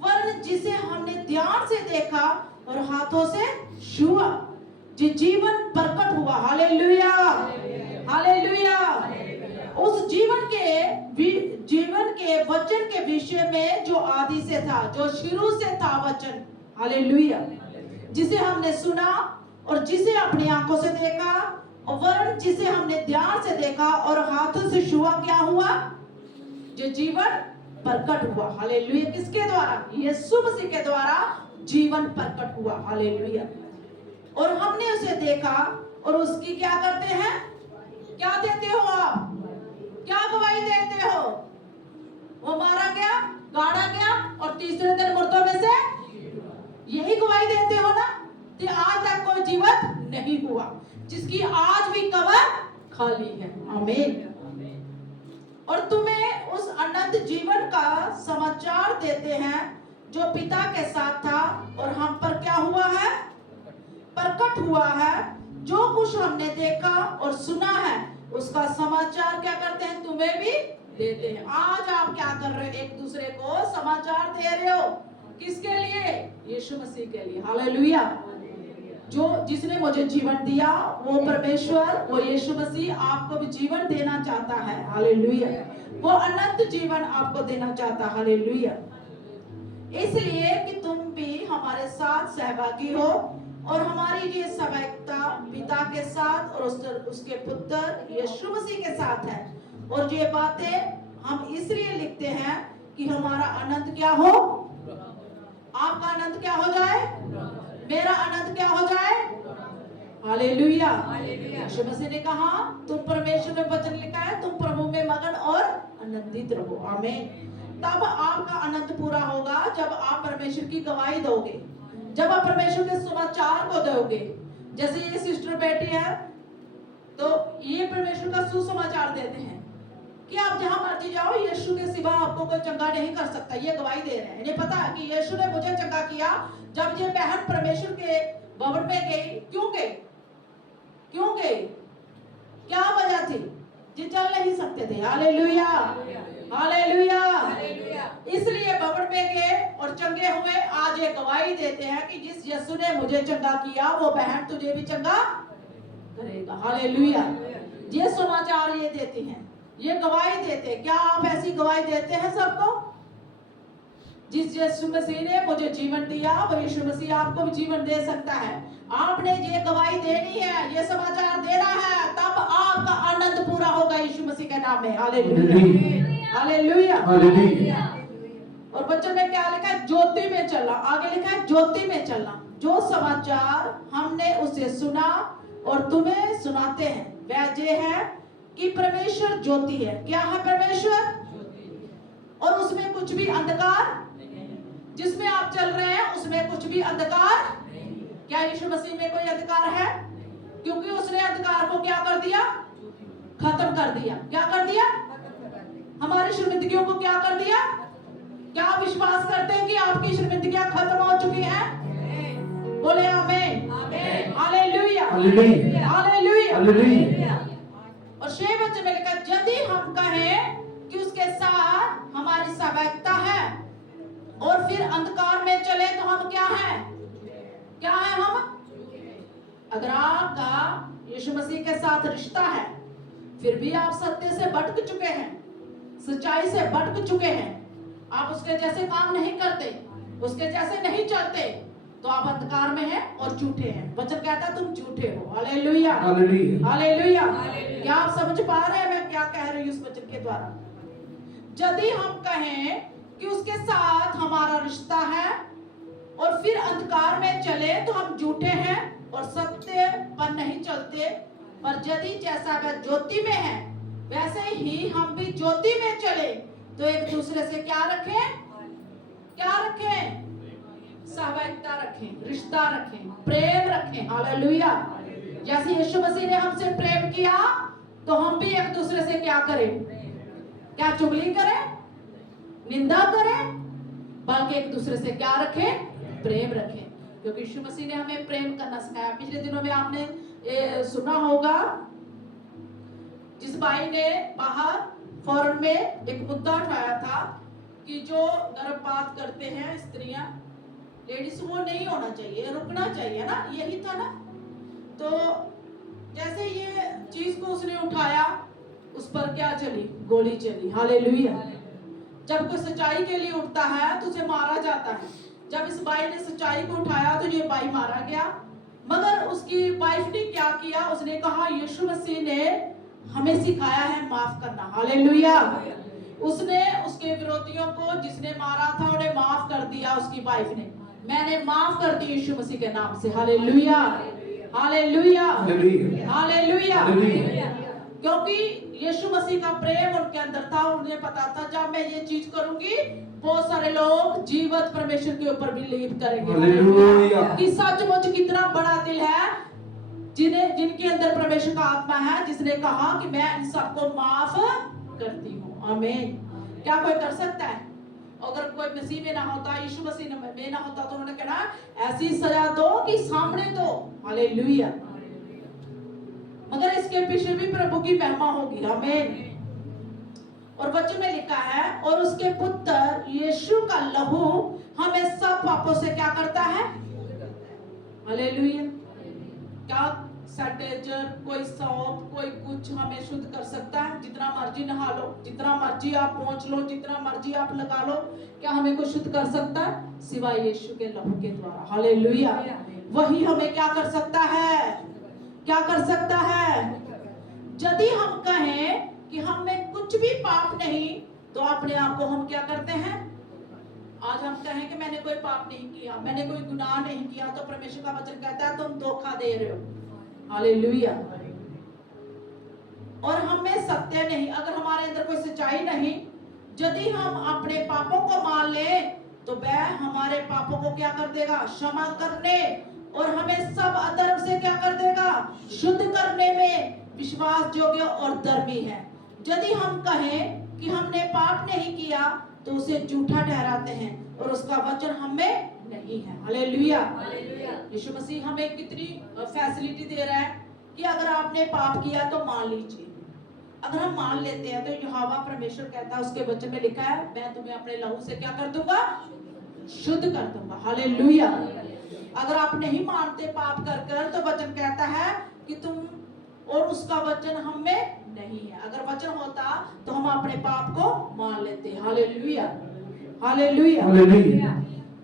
वरन जिसे हमने ध्यान से देखा और हाथों से छुआ, जो जीवन प्रकट हुआ। Hallelujah, hallelujah. उस जीवन के वचन के विषय में जो आदि से था, जो शुरू से था वचन। हालेलुया। जिसे हमने सुना और जिसे अपनी आंखों से देखा, और वरन जिसे हमने ध्यान से देखा और हाथों से छुआ। क्या हुआ? जो जीवन प्रकट हुआ। हालेलुया। किसके द्वारा? यीशु मसीह के द्वारा जीवन प्रकट हुआ। हालेलुया। और हमने उसे देखा और उसकी क्या करते हैं? क्या देते हो आप? क्या गवाही देते हो? वो मारा गया, गाड़ा गया और तीसरे दिन मुर्दों में से, यही गवाही देते हो ना? कि आज तक कोई जीवित नहीं हुआ, जिसकी आज भी कब्र खाली है। आमीन। और तुम्हें उस अनंत जीवन का समाचार देते हैं जो पिता के साथ था और हम पर क्या हुआ है? प्रकट हुआ है। जो कुछ हमने देखा और सुना है उसका समाचार क्या करते हैं? तुम्हें भी देते हैं। आज आप क्या कर रहे हो? एक दूसरे को समाचार दे रहे हो। किसके लिए? यीशु मसीह के लिए। हालेलुया। जो जिसने मुझे जीवन दिया, वो परमेश्वर, वो यीशु मसीह आपको भी जीवन देना चाहता है। हालेलुया। वो अनंत जीवन आपको देना चाहता है। हालेलुया। इसलिए कि तुम भी हमारे साथ सहभागी हो और हमारी ये सहभागिता पिता के साथ और उसके पुत्र यीशु मसीह के साथ है। और ये बातें हम इसलिए लिखते हैं कि हमारा आनंद क्या हो? आपका आनंद क्या हो जाए? मेरा आनंद क्या हो जाए? हालेलुया। यीशु मसीह ने कहा, तुम परमेश्वर में वचन लिखा है, तुम प्रभु में मगन और आनंदित रहो। आमीन। तब आपका आनंद पूरा होगा जब आप परमेश्वर की गवाही दोगे, जब आप परमेश्वर के समाचार को दोगे। जैसे ये सिस्टर बैठी है तो ये परमेश्वर का सुसमाचार देते हैं। कि आप जहां मर्जी जाओ, यीशु के सिवा आपको कोई चंगा नहीं कर सकता। ये गवाही दे रहे हैं। इन्हें पता है कि यीशु ने मुझे चंगा किया। जब ये बहन परमेश्वर के भवन में गई, क्यों गई? क्यों गई? क्या वजह थी? जी चल नहीं सकते थे। Hallelujah, hallelujah. इसलिए भवन में गए और चंगे हुए। आज ये गवाही देते हैं कि जिस यीशु ने मुझे चंगा किया, वो बहन तुझे भी चंगा करेगा। हालेलुया। ये समाचार ये देते हैं, ये गवाही देते हैं। क्या आप ऐसी गवाही देते हैं सबको? जिस यीशु मसीह ने मुझे जीवन दिया, वो यीशु मसीह आपको भी जीवन दे सकता है। आपने ये गवाही देनी है, ये समाचार देना है, तब आपका आनंद पूरा होगा यीशु मसीह के नाम में। Hallelujah, hallelujah, hallelujah. और बच्चों में क्या लिखा है? ज्योति में चलना। आगे लिखा है ज्योति में चलना। जो समाचार हमने उसे सुना और तुम्हें सुनाते हैं, वह ये है कि परमेश्वर ज्योति है। क्या है परमेश्वर? और उसमें कुछ भी अंधकार, जिसमें आप चल रहे हैं उसमें कुछ भी अंधकार। क्या यीशु मसीह में कोई अंधकार है? क्योंकि उसने अंधकार को क्या कर दिया? खत्म कर दिया। क्या कर दिया? हमारी शर्मिंदगियों को क्या कर दिया? क्या आप विश्वास करते हैं कि आपकी शर्मिंदगियां खत्म हो चुकी हैं? बोले आमीन, हालेलुया, हालेलुया, हालेलुया, हालेलुया। और 6 वचन में लिखा, यदि हम कहें कि उसके साथ हमारी सहभागिता है और फिर अंधकार में चले तो हम क्या हैं? क्या है हम? अगर आपका यीशु मसीह के साथ रिश्ता है, फिर भी आप सत्य से भटक चुके हैं, सच्चाई से भटक चुके हैं, आप उसके जैसे काम नहीं करते, उसके जैसे नहीं चलते, तो आप अंधकार में हैं और झूठे हैं। वचन कहता है तुम झूठे हो। Hallelujah, hallelujah, hallelujah. क्या आप समझ पा रहे हैं मैं क्या कह रही हूँ इस वचन के द्वारा? यदि हम कहें कि उसके साथ हमारा रिश्ता है और फिर अंधकार में चले तो हम झूठे हैं और सत्य पर नहीं चलते। पर यदि जैसा वह ज्योति में है, वैसे ही हम भी ज्योति में चले तो एक दूसरे से क्या रखें? क्या रखें? सहभागिता रखें, रिश्ता रखें, प्रेम रखें। हालेलुया। जैसे यीशु मसीह ने हमसे प्रेम किया, तो हम भी एक दूसरे से क्या करें? क्या चुगली करें, निंदा करें, बल्कि एक दूसरे से क्या रखें? प्रेम रखें। क्योंकि यीशु मसीह ने हमें प्रेम करना सिखाया। पिछले दिनों में आपने सुना होगा, जिस भाई ने बाहर फॉरेन में एक मुद्दा उठाया था कि जो गर्भपात करते हैं स्त्रियां, लेडीज, वो नहीं होना चाहिए, रुकना चाहिए ना, यही था ना। तो जैसे ये चीज को उसने उठाया, उस पर क्या चली? गोली चली। हालेलुया। जब कोई सच्चाई के लिए उठता है तो उसे मारा जाता है। जब इस भाई ने सच्चाई को उठाया तो ये भाई मारा गया। मगर उसकी वाइफ ने क्या किया? उसने कहा यीशु मसीह ने हमें सिखाया है माफ करना। हालेलुया। उसने उसके विरोधियों को, जिसने मारा था, उन्हें माफ कर दिया। उसकी वाइफ ने, मैंने माफ कर दी यीशु मसीह के नाम से। Hallelujah, hallelujah, hallelujah. क्योंकि यीशु मसीह का प्रेम उनके अंदर था। उन्हें पता था जब मैं ये चीज करूंगी, बहुत सारे लोग जीवित परमेश्वर के ऊपर बिलीव करेंगे। हालेलुया। कि सचमुच कितना बड़ा दिल है जिनके अंदर परमेश्वर का आत्मा है, जिसने कहा कि मैं इन सबको माफ करती हूँ। आमीन। क्या कोई कर सकता है? अगर कोई मसीह में ना होता, यीशु मसीह में ना होता, तो उन्होंने कहना ऐसी सजा दो कि सामने दो। हालेलुया। मगर इसके पीछे भी प्रभु की महिमा होगी। आमीन। और वचन में लिखा है, और उसके पुत्र यीशु का लहू हमें सब पापों से क्या करता है? हालेलुया। क्या सैनिटाइजर, कोई सौंप, कोई कुछ हमें शुद्ध कर सकता है? जितना मर्जी नहा लो, जितना मर्जी आप पहुंच लो, जितना मर्जी आप लगा लो, क्या हमें कोई शुद्ध कर सकता है? सिवाय यीशु के लहू के द्वारा। हालेलुया। वही हमें क्या कर सकता है? क्या कर सकता है? यदि हम कहें कि हम में कुछ भी पाप नहीं, तो अपने आप को हम क्या करते हैं? आज हम कहें कि मैंने कोई पाप नहीं किया, मैंने कोई गुनाह नहीं किया, तो परमेश्वर का वचन कहता है तुम धोखा दे रहे हो। हालेलुया। और हम में सत्य नहीं, अगर हमारे अंदर कोई सच्चाई नहीं, यदि हम अपने पापों को मान ले, तो वह हमारे पापों को क्या कर देगा? क्षमा करने और हमें सब अधर्म से क्या कर देगा? शुद्ध करने में विश्वास योग्य और धर्मी है। यदि हम कहें कि हमने पाप नहीं किया तो उसे झूठा ठहराते हैं और उसका वचन हमें नहीं है। हालेलुया। यीशु मसीह हमें कितनी फैसिलिटी दे रहा है कि अगर आपने पाप किया तो मान लीजिए। अगर हम मान लेते हैं तो यहोवा परमेश्वर कहता है, उसके वचन में लिखा है, मैं तुम्हें अपने लहू से क्या कर दूंगा? शुद्ध कर दूंगा। हालेलुया। अगर आप नहीं मानते पाप कर तो वचन कहता है कि तुम, और उसका वचन हम में नहीं है। अगर वचन होता तो हम अपने पाप को मान लेते। हालेलुया। हालेलुया।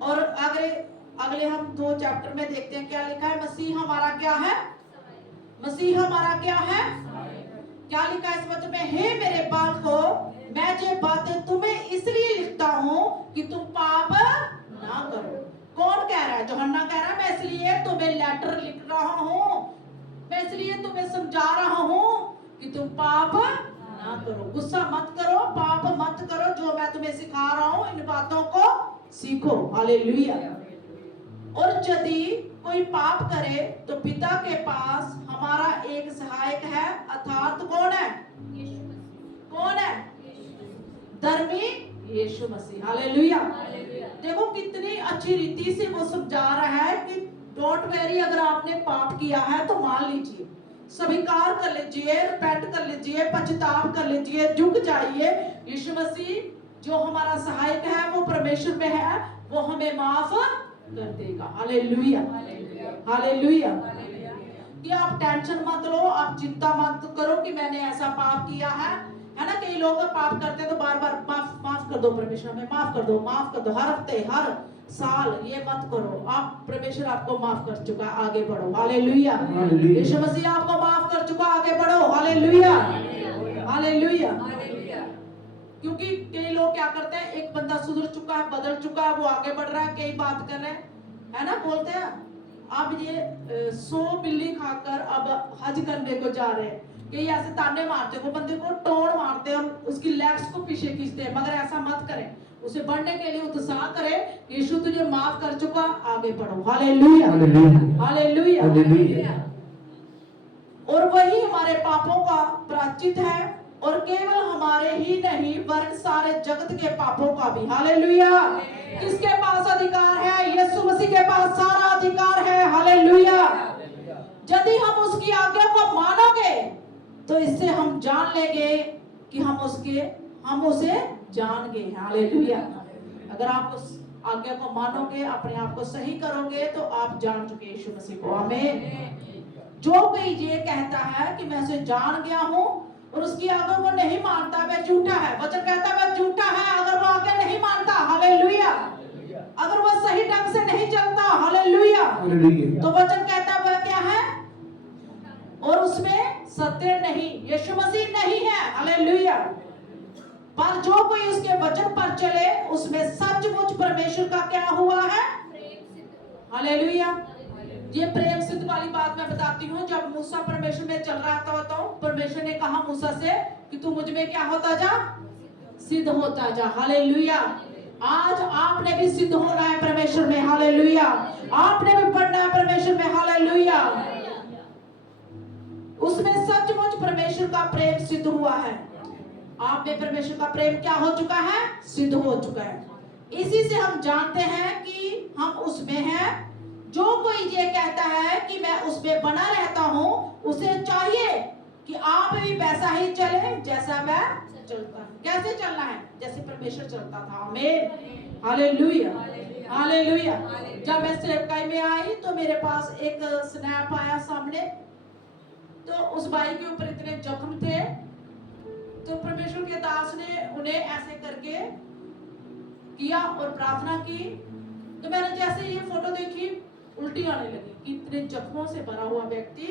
और अगले हम 2 चैप्टर में देखते हैं क्या लिखा है। मसीह हमारा क्या है? मसीह हमारा क्या है? क्या लिखा है इस वचन में? हे मेरे बालको, मैं ये बातें तुम्हें इसलिए लिखता हूँ कि तुम पाप ना करो। कौन कह रहा है? यूहन्ना कह रहा है, मैं इसलिए तुम्हें लेटर लिख रहा हूँ, मैं इसलिए तुम्हें समझा रहा हूँ कि तुम पाप ना करो। गुस्सा मत करो, पाप मत करो। जो मैं तुम्हें सिखा रहा हूँ इन बातों को सीखो। हालेलुया। और यदि कोई पाप करे तो पिता के पास हमारा एक सहायक है, अर्थात कौन है? कौन है? धर्मी यीशु मसीह। हालेलुया। देखो कितनी अच्छी रीति से वो समझा रहा है कि डोंट वेरी, अगर आपने पाप किया है तो मान लीजिए, स्वीकार कर लीजिए, रिपेंट कर लीजिए, पछतावा कर लीजिए, झुक जाइए। यीशु मसीह जो हमारा सहायक है, वो परमेश्वर में है, वो हमें माफ कर देगा। हालेलुया। हालेलुया। कि आप टेंशन मत लो, आप चिंता मत करो कि मैंने ऐसा पाप किया है ना। कई लोग पाप करते हैं तो बार बार माफ कर दो परमेश्वर, हमें माफ कर दो, माफ कर दो। हर हफ्ते, हर साल ये मत करो। आप, परमेश्वर आपको माफ कर चुका, आगे बढ़ो। हालेलुया। यीशु मसीह आपको माफ कर चुका, आगे बढ़ो। हालेलुया। हालेलुया। क्योंकि कई लोग क्या करते हैं, एक बंदा सुधर चुका है, बदल चुका है, वो आगे बढ़ रहा है, कई बात कर रहे हैं, है ना, बोलते हैं अब ये 100 बिल्ली खाकर अब हज करने को जा रहे हैं। कई ऐसे ताने मारते हैं, वो बंदे को टोन मारते हैं और उसकी लेग्स को पीछे खींचते हैं। मगर ऐसा मत करें, उसे बढ़ने के लिए उत्साह करें। यीशु तुझे माफ कर चुका, आगे बढ़ो। हालेलुया। हालेलुया। और वही हमारे पापों का प्रायश्चित है, और केवल हमारे ही नहीं वरन सारे जगत के पापों का भी। हालेलुया। किसके पास अधिकार है? यीशु मसीह के पास सारा अधिकार है। हालेलुया। यदि हम उसकी आज्ञा को मानोगे तो इससे हम जान लेंगे कि हम उसे जान गए। हालेलुया। अगर आप उस आज्ञा को मानोगे, अपने आप को सही करोगे, तो आप जान चुके यीशु मसीह को। आमीन। जो कोई ये कहता है कि मैं उसे जान गया हूँ और उसकी आज्ञा को नहीं मानता, वह झूठा है। वचन कहता है वह झूठा है अगर वो आज्ञा नहीं मानता। हालेलुया। अगर वह सही ढंग से नहीं चलता। हालेलुया। तो वचन कहता है वह क्या है? और उसमें सत्य नहीं, यीशु मसीह नहीं है। हालेलुया। पर जो कोई उसके वचन पर चले, उसमें सचमुच परमेश्वर का क्या हुआ है? हालेलुया। ये प्रेम सिद्ध वाली बात मैं बताती हूँ। जब मूसा परमेश्वर में चल रहा था तो परमेश्वर ने कहा मूसा से कि तू मुझ में क्या होता जा? सिद्ध होता जा। हालेलुया। आज आपने भी सिद्ध होना है परमेश्वर में। हालेलुया। आपने भी बढ़ना है परमेश्वर में। हालेलुया। उसमें सचमुच परमेश्वर का प्रेम सिद्ध हुआ है। आप में परमेश्वर का प्रेम क्या हो चुका है? सिद्ध हो चुका है। इसी से हम जानते हैं कि हम उसमें हैं। जो कोई ये कहता है कि मैं उसमें बना रहता हूँ, उसे चाहिए कि आप भी वैसा ही चले जैसा मैं चलता हूँ। कैसे चलना है? जैसे परमेश्वर चलता था। आमीन। हालेलुया। हालेलुया। जब मैं सेवकाई में आई तो मेरे पास एक स्नैप आया सामने, तो उस भाई के ऊपर इतने जख्म थे, तो परमेश्वर के दास ने उन्हें ऐसे करके किया और प्रार्थना की। तो मैंने जैसे ये फोटो देखी, उल्टी आने लगी कि इतने जख्मों से भरा हुआ व्यक्ति,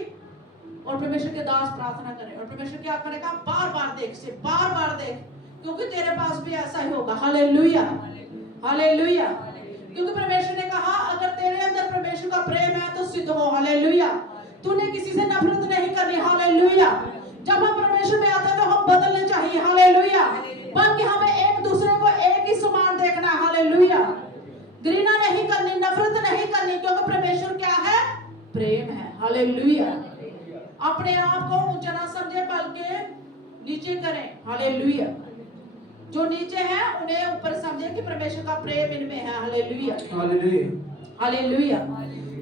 और परमेश्वर के दास प्रार्थना करें, और परमेश्वर क्या करेगा? बार बार देख, से बार बार देख, क्योंकि तेरे पास भी ऐसा ही होगा। हालेलुया। हालेलुया। क्योंकि परमेश्वर ने कहा अगर तेरे अंदर परमेश्वर का प्रेम है तो सिद्ध हो। हालेलुया। तूने किसी से नफरत नहीं करनी। हालेलुया। जब हम परमेश्वर में आते हैं तो हम बदलने चाहिए। हालेलुया। बल्कि हमें एक दूसरे को एक ही समान देखना। हालेलुया। घृणा नहीं करनी, नफरत नहीं करनी, क्योंकि परमेश्वर क्या है? प्रेम है। हालेलुया। अपने आप को ऊंचा ना समझे, बल्कि नीचे करें। हालेलुया। जो नीचे हैं उन्हें ऊपर समझे कि परमेश्वर का प्रेम इनमें है। Hallelujah, hallelujah. हालेलुया।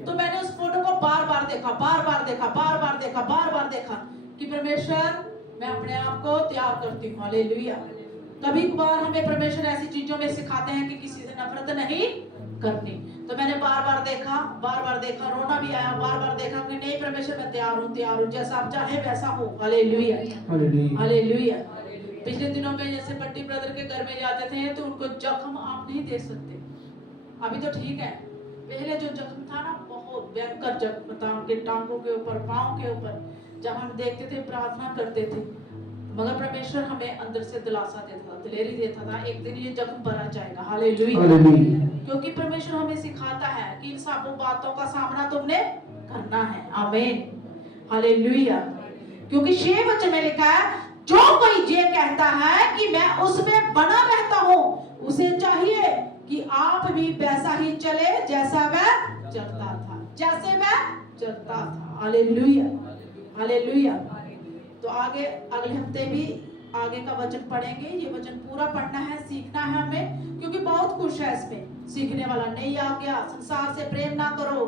तो मैंने उस फोटो को बार बार देखा, बार बार देखा, बार बार देखा, बार बार देखा कि परमेश्वर मैं अपने आप को तैयार करती हूँ। हालेलुया। कभी कभार हमें परमेश्वर ऐसी चीजों में सिखाते हैं कि किसी से नफरत नहीं करनी। तो मैंने बार बार देखा, बार बार देखा, रोना भी आया, बार बार देखा कि नहीं परमेश्वर मैं तैयार हूँ, तैयार हूँ, जैसा आप चाहे वैसा हो। Hallelujah, hallelujah. हालेलुया। पिछले दिनों में जैसे बट्टी ब्रदर के घर में जाते थे तो उनको जख्म आप नहीं दे सकते। अभी तो ठीक है, पहले जो जख्म था ना बहुत भयंकर जख्म था उनके टांगों के ऊपर, पांव के ऊपर। जब हम देखते थे, प्रार्थना करते थे, मगर परमेश्वर हमें अंदर से दिलासा देता था, दिलेरी देता था, एक दिन ये जख्म भरा जाएगा। हालेलुया। क्योंकि परमेश्वर हमें सिखाता है कि इन सब बातों का सामना तुमने करना है। आमीन, हालेलुया। क्योंकि 6 वचन में लिखा है, जो कोई ये कहता है कि मैं उसमें बना रहता हूँ, उसे चाहिए कि आप भी वैसा ही चले जैसा वह चलता था, जैसे वह चलता था। Hallelujah, hallelujah. तो आगे अगले हफ्ते भी आगे का वचन पढ़ेंगे। ये वचन पूरा पढ़ना है, सीखना है हमें, क्योंकि बहुत कुछ है इसमें सीखने वाला। नहीं आ गया, संसार से प्रेम ना करो,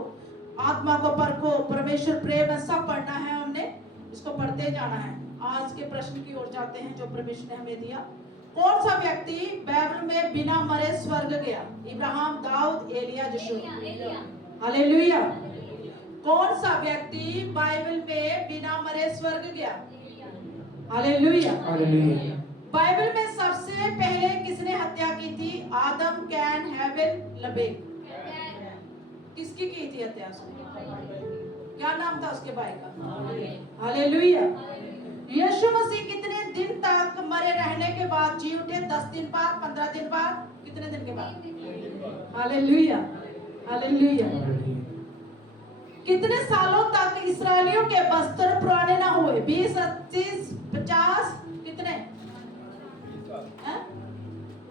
आत्मा को परखो, परमेश्वर प्रेम है, सब पढ़ना है हमने, इसको पढ़ते जाना है। आज के प्रश्न की ओर जाते हैं जो परमेश्वर ने हमें दिया। कौन सा व्यक्ति बाइबल में बिना मरे स्वर्ग गया? इब्राहिम, दाऊद, एलिया, यीशु। हालेलुया। कौन सा व्यक्ति बाइबल में बिना मरे स्वर्ग गया? Hallelujah, hallelujah. बाइबल में सबसे पहले किसने हत्या की थी? आदम, कैन, हेबेल, लबेक। किसकी की थी हत्या? क्या नाम था उसके भाई का? हालेलुया। यीशु मसीह कितने दिन तक मरे रहने के बाद जी उठे? 10 दिन बाद, 15 दिन बाद, कितने दिन के बाद? Hallelujah, hallelujah. कितने सालों तक इस्राएलियों के वस्त्र पुराने ना हुए? 20, 25, 50, कितने?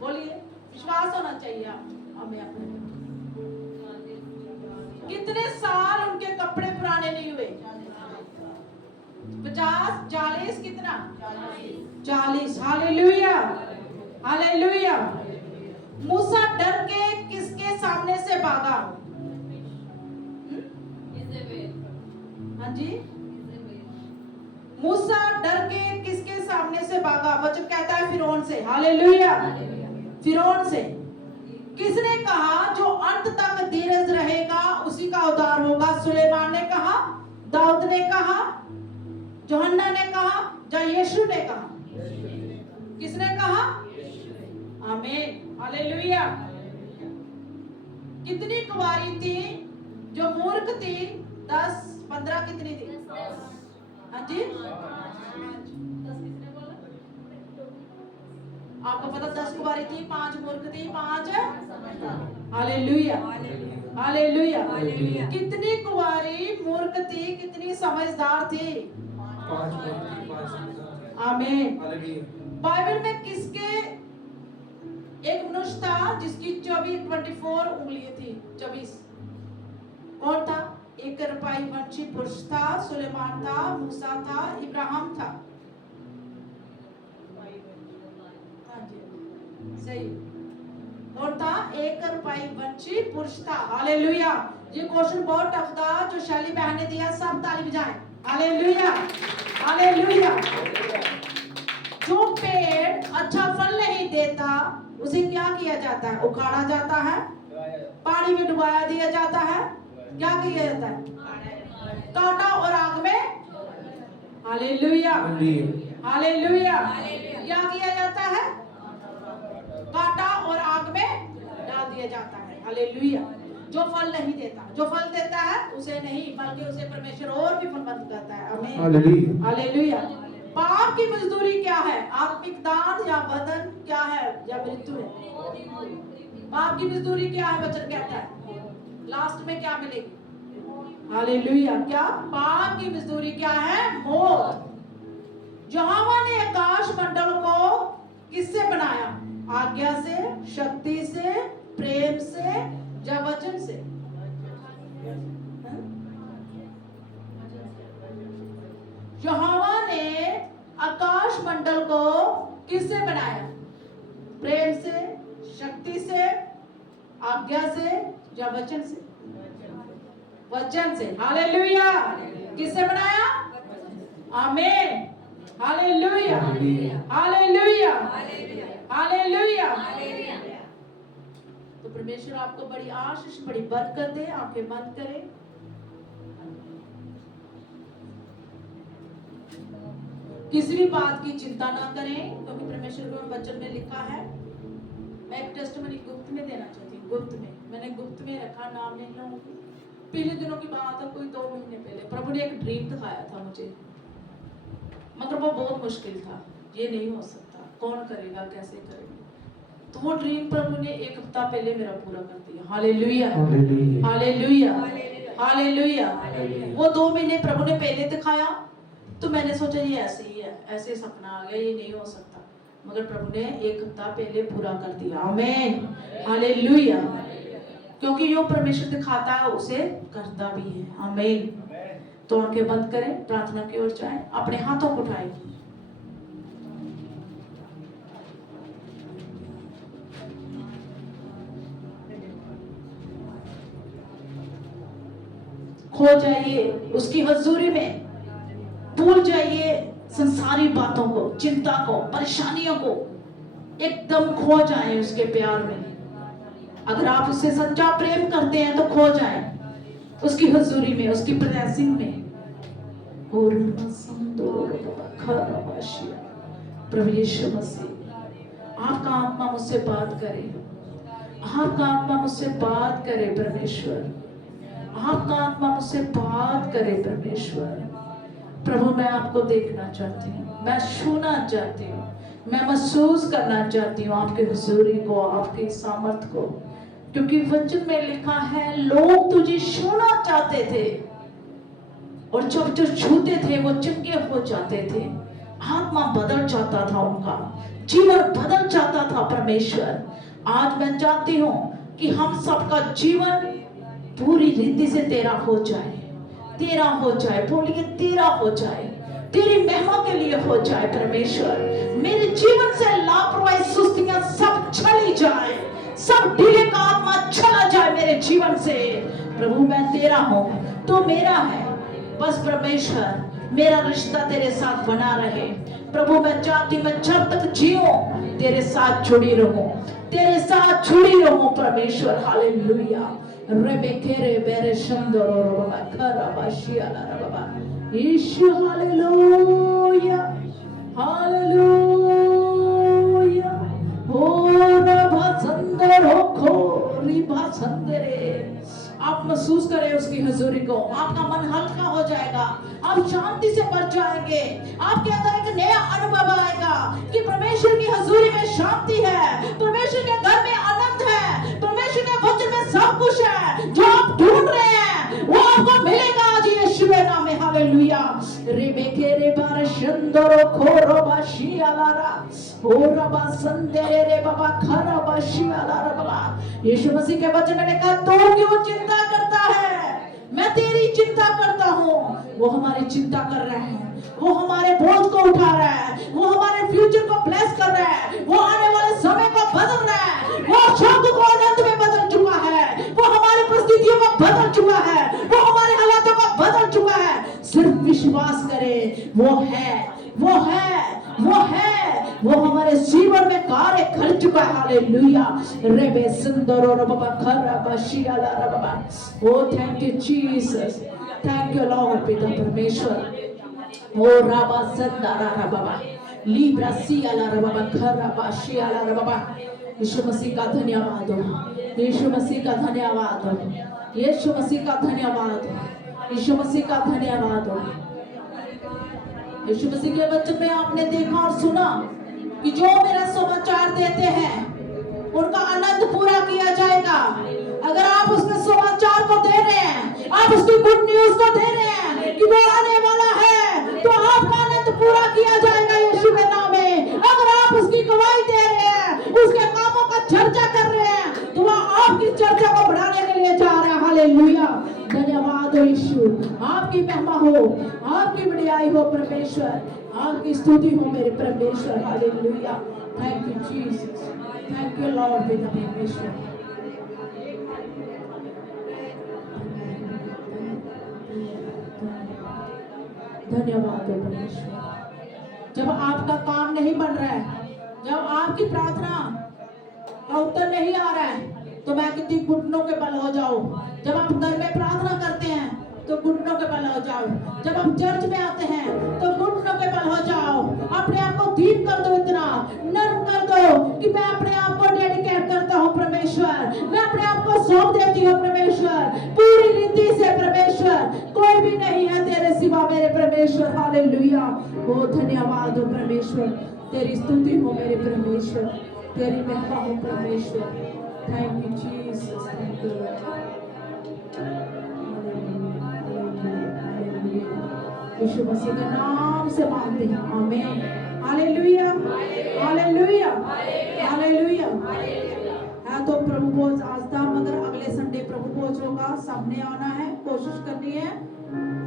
बोलिए, विश्वास होना चाहिए हमें अपने। कितने साल उनके कपड़े पुराने नहीं हुए? 50, 40, कितना? 40। Hallelujah, hallelujah. मूसा डर के किसके सामने से भागा? हाँ जी, मूसा डर के किसके सामने से भागा? वचन कहता है फिरौन से। हालेलुया, फिरौन से। किसने कहा जो अंत तक धीरज रहेगा उसी का उद्धार होगा? सुलेमान ने कहा, दाऊद ने कहा, यूहन्ना ने कहा, या यीशु ने कहा? किसने कहा? आमीन, हालेलुया। कितनी कुंवारी थी जो मूर्ख थी? 10, 15, कितनी थी? हाँ जी, 10 किसने बोला? आपको पता? 10 कुंवारी थी, 5 मूर्ख थी, 5 हालेलुया, हालेलुया। कितनी कुंवारी मूर्ख थी, कितनी समझदार थी? आमीन। बाइबल में किसके एक मनुष्य था जिसकी 24 उंगलियां थी? 24। कौन था? एक रुपाई वंशी पुरुष था, सुलेमान था, मूसा था, इब्राहिम था। हाँ जी, सही। कौन था? एक रुपाई वंशी पुरुष था। हालेलुया। ये क्वेश्चन बहुत टफ था जो शैली बहन ने दिया, सब ताली बजाएं। Hallelujah, hallelujah. जो पेड़ अच्छा फल नहीं देता उसे क्या किया जाता है? उखाड़ा जाता है, पानी में डुबाया दिया जाता है, क्या किया जाता है? काटा और आग में। Hallelujah, hallelujah. क्या किया जाता है? काटा और आग में डाल दिया जाता है। हालेलुया। जो फल नहीं देता, जो फल देता है उसे नहीं, बल्कि उसे परमेश्वर और भी फलवंत करता है। आमीन, हालेलुया। पाप की मजदूरी क्या है? आत्मिक दान या बंधन क्या है? या मृत्यु है? पाप की मजदूरी क्या है? वचन कहता है लास्ट में क्या मिलेगी? हालेलुया। क्या? पाप की मजदूरी क्या है? मौत। यहोवा ने आकाश मंडल को किससे बनाया? आज्ञा से, शक्ति से, प्रेम से या वचन से? यहोवा ने आकाश मंडल को किससे बनाया? प्रेम से, शक्ति से, आज्ञा से या वचन से? वचन से। हालेलुया। किससे बनाया? आमीन। हालेलुया, हालेलुया, हालेलुया। तो परमेश्वर आपको बड़ी आशीष, बड़ी बरकत दे। आंखें बंद करें। किसी भी बात की चिंता ना करें, क्योंकि परमेश्वर के वचन में लिखा है। मैं एक टेस्टिमनी गुप्त में देना चाहती हूँ। गुप्त में, मैंने गुप्त में रखा, नाम नहीं लूंगी। पिछले दिनों की बात है, कोई 2 महीने पहले प्रभु ने एक ड्रीम दिखाया था मुझे, मगर वो बहुत मुश्किल था। ये नहीं हो सकता, कौन करेगा, कैसे करेगा? तो वो ड्रीम प्रभु ने 1 हफ्ता पहले मेरा पूरा कर दिया। Hallelujah, hallelujah, hallelujah. वो 2 महीने प्रभु ने पहले दिखाया, तो मैंने सोचा ये ऐसे ही है, ऐसे सपना आ गया, ये नहीं हो सकता। मगर प्रभु ने 1 हफ्ता पहले पूरा कर दिया। आमीन, हालेलुया। क्योंकि जो परमेश्वर दिखाता है उसे करता भी है। आमीन। तो आंखें बंद करें, प्रार्थना की ओर जाएं, अपने हाथों को उठाएं। खो जाइए उसकी हजूरी में, भूल जाइए संसारी बातों को, चिंता को, परेशानियों को, एकदम खो जाएं उसके प्यार में। अगर आप उससे सच्चा प्रेम करते हैं तो खो जाएं उसकी हजूरी में, उसकी प्रेजेंस में। प्रभु यीशु मसीह, आपका आत्मा मुझसे बात करे, आपका आत्मा मुझसे बात करे परमेश्वर, आपका आत्मा मुझसे बात करे परमेश्वर। प्रभु मैं आपको देखना चाहती हूँ, मैं छूना चाहती हूँ, मैं महसूस करना चाहती हूँ आपके हुजूरी को, आपकी सामर्थ को। क्योंकि वचन में लिखा है लोग तुझे छूना चाहते थे, और जब जो छूते थे वो चंगे हो जाते थे, आत्मा बदल जाता था, उनका जीवन बदल जाता था। परमेश्वर आज मैं चाहती हूँ कि हम सबका जीवन पूरी रीति से तेरा हो जाए, तेरा हो जाए। बोलिए तेरा हो जाए, तेरी महिमा के लिए हो जाए। परमेश्वर मेरे जीवन से लापरवाही, सुस्तियां सब चली जाए, सब ढीले का आत्मा चला जाए मेरे जीवन से। प्रभु मैं तेरा हूँ, तो मेरा है। बस परमेश्वर मेरा रिश्ता तेरे साथ बना रहे। प्रभु मैं चाहती, मैं जब तक जीऊं तेरे साथ जुड़ी रहूं, तेरे साथ जुड़ी रहूं परमेश्वर। हालेलुया। रेबेकेरे बेरे शंदरो बाबा खरा बाशियाला बाबा यीशु। Hallelujah, hallelujah. ओ रबा संदरो खोरी बा संदरे। आप महसूस करें उसकी हजूरी को, आपका मन हल्का हो जाएगा, आप शांति से भर जाएंगे, आपके अंदर एक नया अनुभव आएगा कि परमेश्वर की हजूरी में शांति है, परमेश्वर के घर में आनंद है, परमेश्वर के वचन में सब कुछ है। जो आप ढूंढ रहे हैं वो आपको मिलेगा आज यीशु के नाम में। हालेलुया। रेबेके रे बार शंदरो खोरो बाशियालारा ओरा बा संदेरे रे बाबा खरा बाशियालारा बाबा। यीशु मसीह के वचन में लिखा तो क्यों चिंता करता है, मैं तेरी चिंता करता हूँ। वो हमारी चिंता कर रहे हैं, वो हमारे बोझ को उठा रहा है, वो हमारे फ्यूचर को ब्लेस कर रहा है, वो आने वाले समय को बदल रहा है, वो शब्द को आनंद में बदल चुका है, वो हमारी परिस्थितियों को बदल चुका है, वो हमारे हालातों को बदल चुका है। सिर्फ विश्वास करें, वो है, वो है, वो है, वो हमारे जीवन में कार्य कर चुका है। हालेलुया। रेबे सुंदरो रबा खरा बाशियाला रबा। ओ thank you Jesus, thank you lord पिता परमेश्वर। ओ रबा संदरा रबा लीब्रा सियाला रबा खरा बाशियाला रबा। यीशु मसीह का धन्यवाद हो, यीशु मसीह का धन्यवाद हो, यीशु मसीह का धन्यवाद हो, यीशु मसीह का धन्यवाद हो। यीशु मसीह के वचन में आपने देखा और सुना कि जो मेरा समाचार देते हैं उनका आनंद पूरा किया जाएगा। अगर आप उसके समाचार को दे रहे हैं, आप उसकी गुड न्यूज को दे रहे हैं कि वो आने वाला है, तो आपका आनंद पूरा किया जाएगा यीशु के नाम में। अगर आप उसकी गवाही दे रहे हैं, उसके कामों का चर्चा कर रहे हैं, तो वह आपकी चर्चा को बढ़ाने के लिए जा रहा है। हालेलुया। धन्यवाद हो यीशु, आपकी महिमा हो, आपकी बड़ाई हो परमेश्वर, आपकी स्तुति हो मेरे परमेश्वर। Hallelujah. Thank you Jesus, thank you lord पिता परमेश्वर। धन्यवाद हो परमेश्वर। जब आपका काम नहीं बन रहा है, जब आपकी प्रार्थना का उत्तर नहीं आ रहा है, तो मैं कितनी घुटनों के बल हो जाऊं। जब आप घर में प्रार्थना करते हैं तो घुटनों के बल हो जाओ। जब आप चर्च में आते हैं तो घुटनों के बल हो जाओ। अपने आप को दीप कर दो, इतना नर्म कर दो कि मैं अपने आप को डेडिकेट करता हूँ परमेश्वर, मैं अपने आप को सौंप देती हूँ परमेश्वर, पूरी रीति से परमेश्वर। कोई भी नहीं है तेरे सिवा मेरे परमेश्वर। हालेलुया। ओ धन्यवाद हो परमेश्वर, तेरी स्तुति हो मेरे परमेश्वर, तेरी महिमा हो परमेश्वर। Thank you Jesus, thank you Yeshu Masih के नाम से मांगते हैं, आमीन। हालेलुया, हालेलुया, हालेलुया। है तो प्रभु भोज आज था, मगर अगले संडे प्रभु भोज होगा, सबने आना है, कोशिश करनी है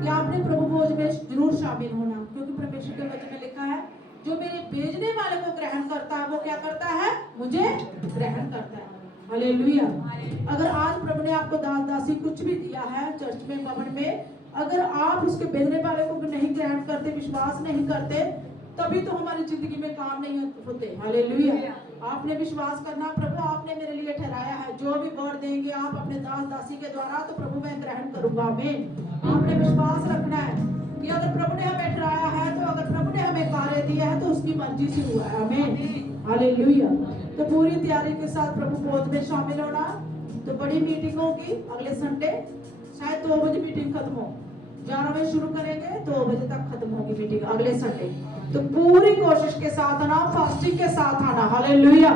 कि आपने प्रभु भोज में जरूर शामिल होना, क्योंकि परमेश्वर के वचन में लिखा है जो मेरे भेजने वाले को ग्रहण करता है वो क्या करता है, मुझे ग्रहण करता है। हालेलुया। अगर आज प्रभु ने आपको दास दासी कुछ भी दिया है चर्च में, भवन में, अगर आप उसके भेजने वाले को नहीं ग्रहण करते, विश्वास नहीं करते, तभी तो हमारी जिंदगी में काम नहीं होते। हालेलुया। आपने विश्वास करना, प्रभु आपने मेरे लिए ठहराया है, जो भी वर्ड देंगे आप अपने दास दासी के द्वारा, तो प्रभु मैं ग्रहण करूंगा। आमीन। आपने विश्वास रखना है कि अगर प्रभु ने हमें ठहराया है, तो अगर प्रभु ने हमें कार्य दिया है तो उसकी मर्जी से हुआ है। आमीन। हालेलुया। तो पूरी तैयारी के साथ प्रभु भोज में शामिल होना। तो बड़ी मीटिंग होगी अगले संडे, शायद 2 बजे मीटिंग खत्म हो, 11 बजे शुरू करेंगे, 2 बजे तक खत्म होगी मीटिंग अगले संडे। तो पूरी कोशिश के साथ आना, फास्टिंग के साथ आना। हालेलुया।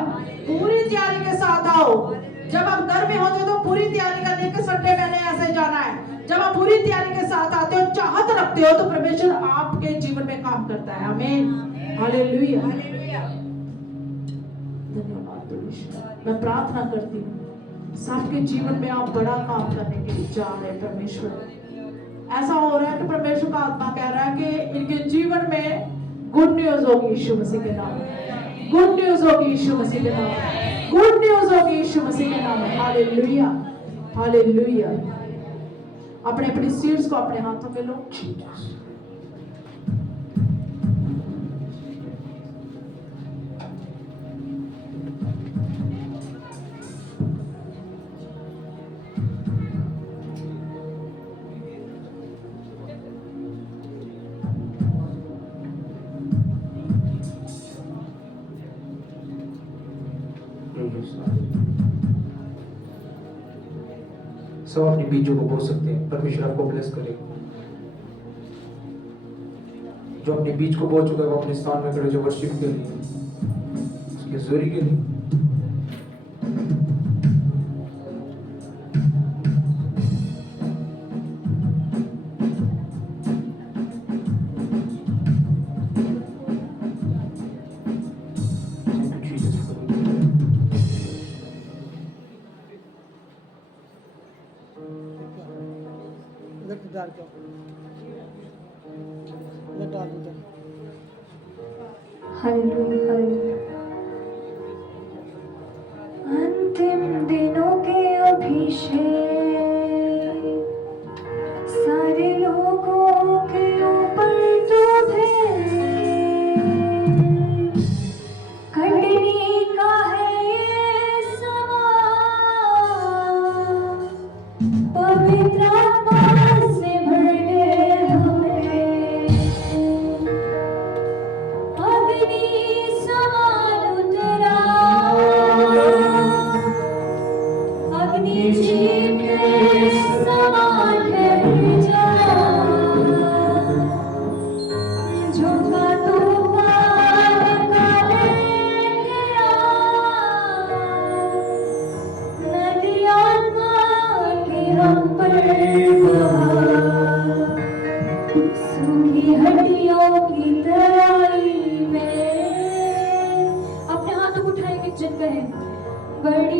पूरी तैयारी के साथ आओ। जब आप घर में होते हो तो पूरी तैयारी करने के संडे मैंने ऐसे जाना है। जब आप पूरी तैयारी के साथ आते हो, चाहत रखते हो, तो परमेश्वर आपके जीवन में काम करता है। आमीन। हालेलुया। धन्यवाद परमेश्वर। मैं प्रार्थना करती हूँ सबके जीवन में आप बड़ा काम करने के लिए जा रहे हैं परमेश्वर। ऐसा हो रहा है कि परमेश्वर का आत्मा कह रहा है कि इनके जीवन में गुड न्यूज होगी यीशु मसीह के नाम में, गुड न्यूज होगी यीशु मसीह के नाम में, गुड न्यूज होगी यीशु मसीह के नाम में। Hallelujah, hallelujah. अपने अपनी सीट्स को अपने हाथों में लो। सब अपने बीजों को बो सकते हैं, परमेश्वर आपको ब्लेस करेगा। जो अपने बीज को बो चुका है वो अपने स्थान में खड़े, जो वर्शिप के लिए, उसके जोरी के लिए। Hallelujah, hallelujah. अंतिम दिनों के अभिषेक सारे लोगों के ऊपर तो कटनी का है ये सवाल, पवित्र आत्मा से भर दे हमें, अग्नि समान उतरा, अग्नि जीव के समान है जा, झोंका तूफान का लेके आ, नदी आत्मा की हम पर बहा, सूखी हड्डियों की तराई में। अपने हाथों को उठाएंगे, जन कहें बड़ी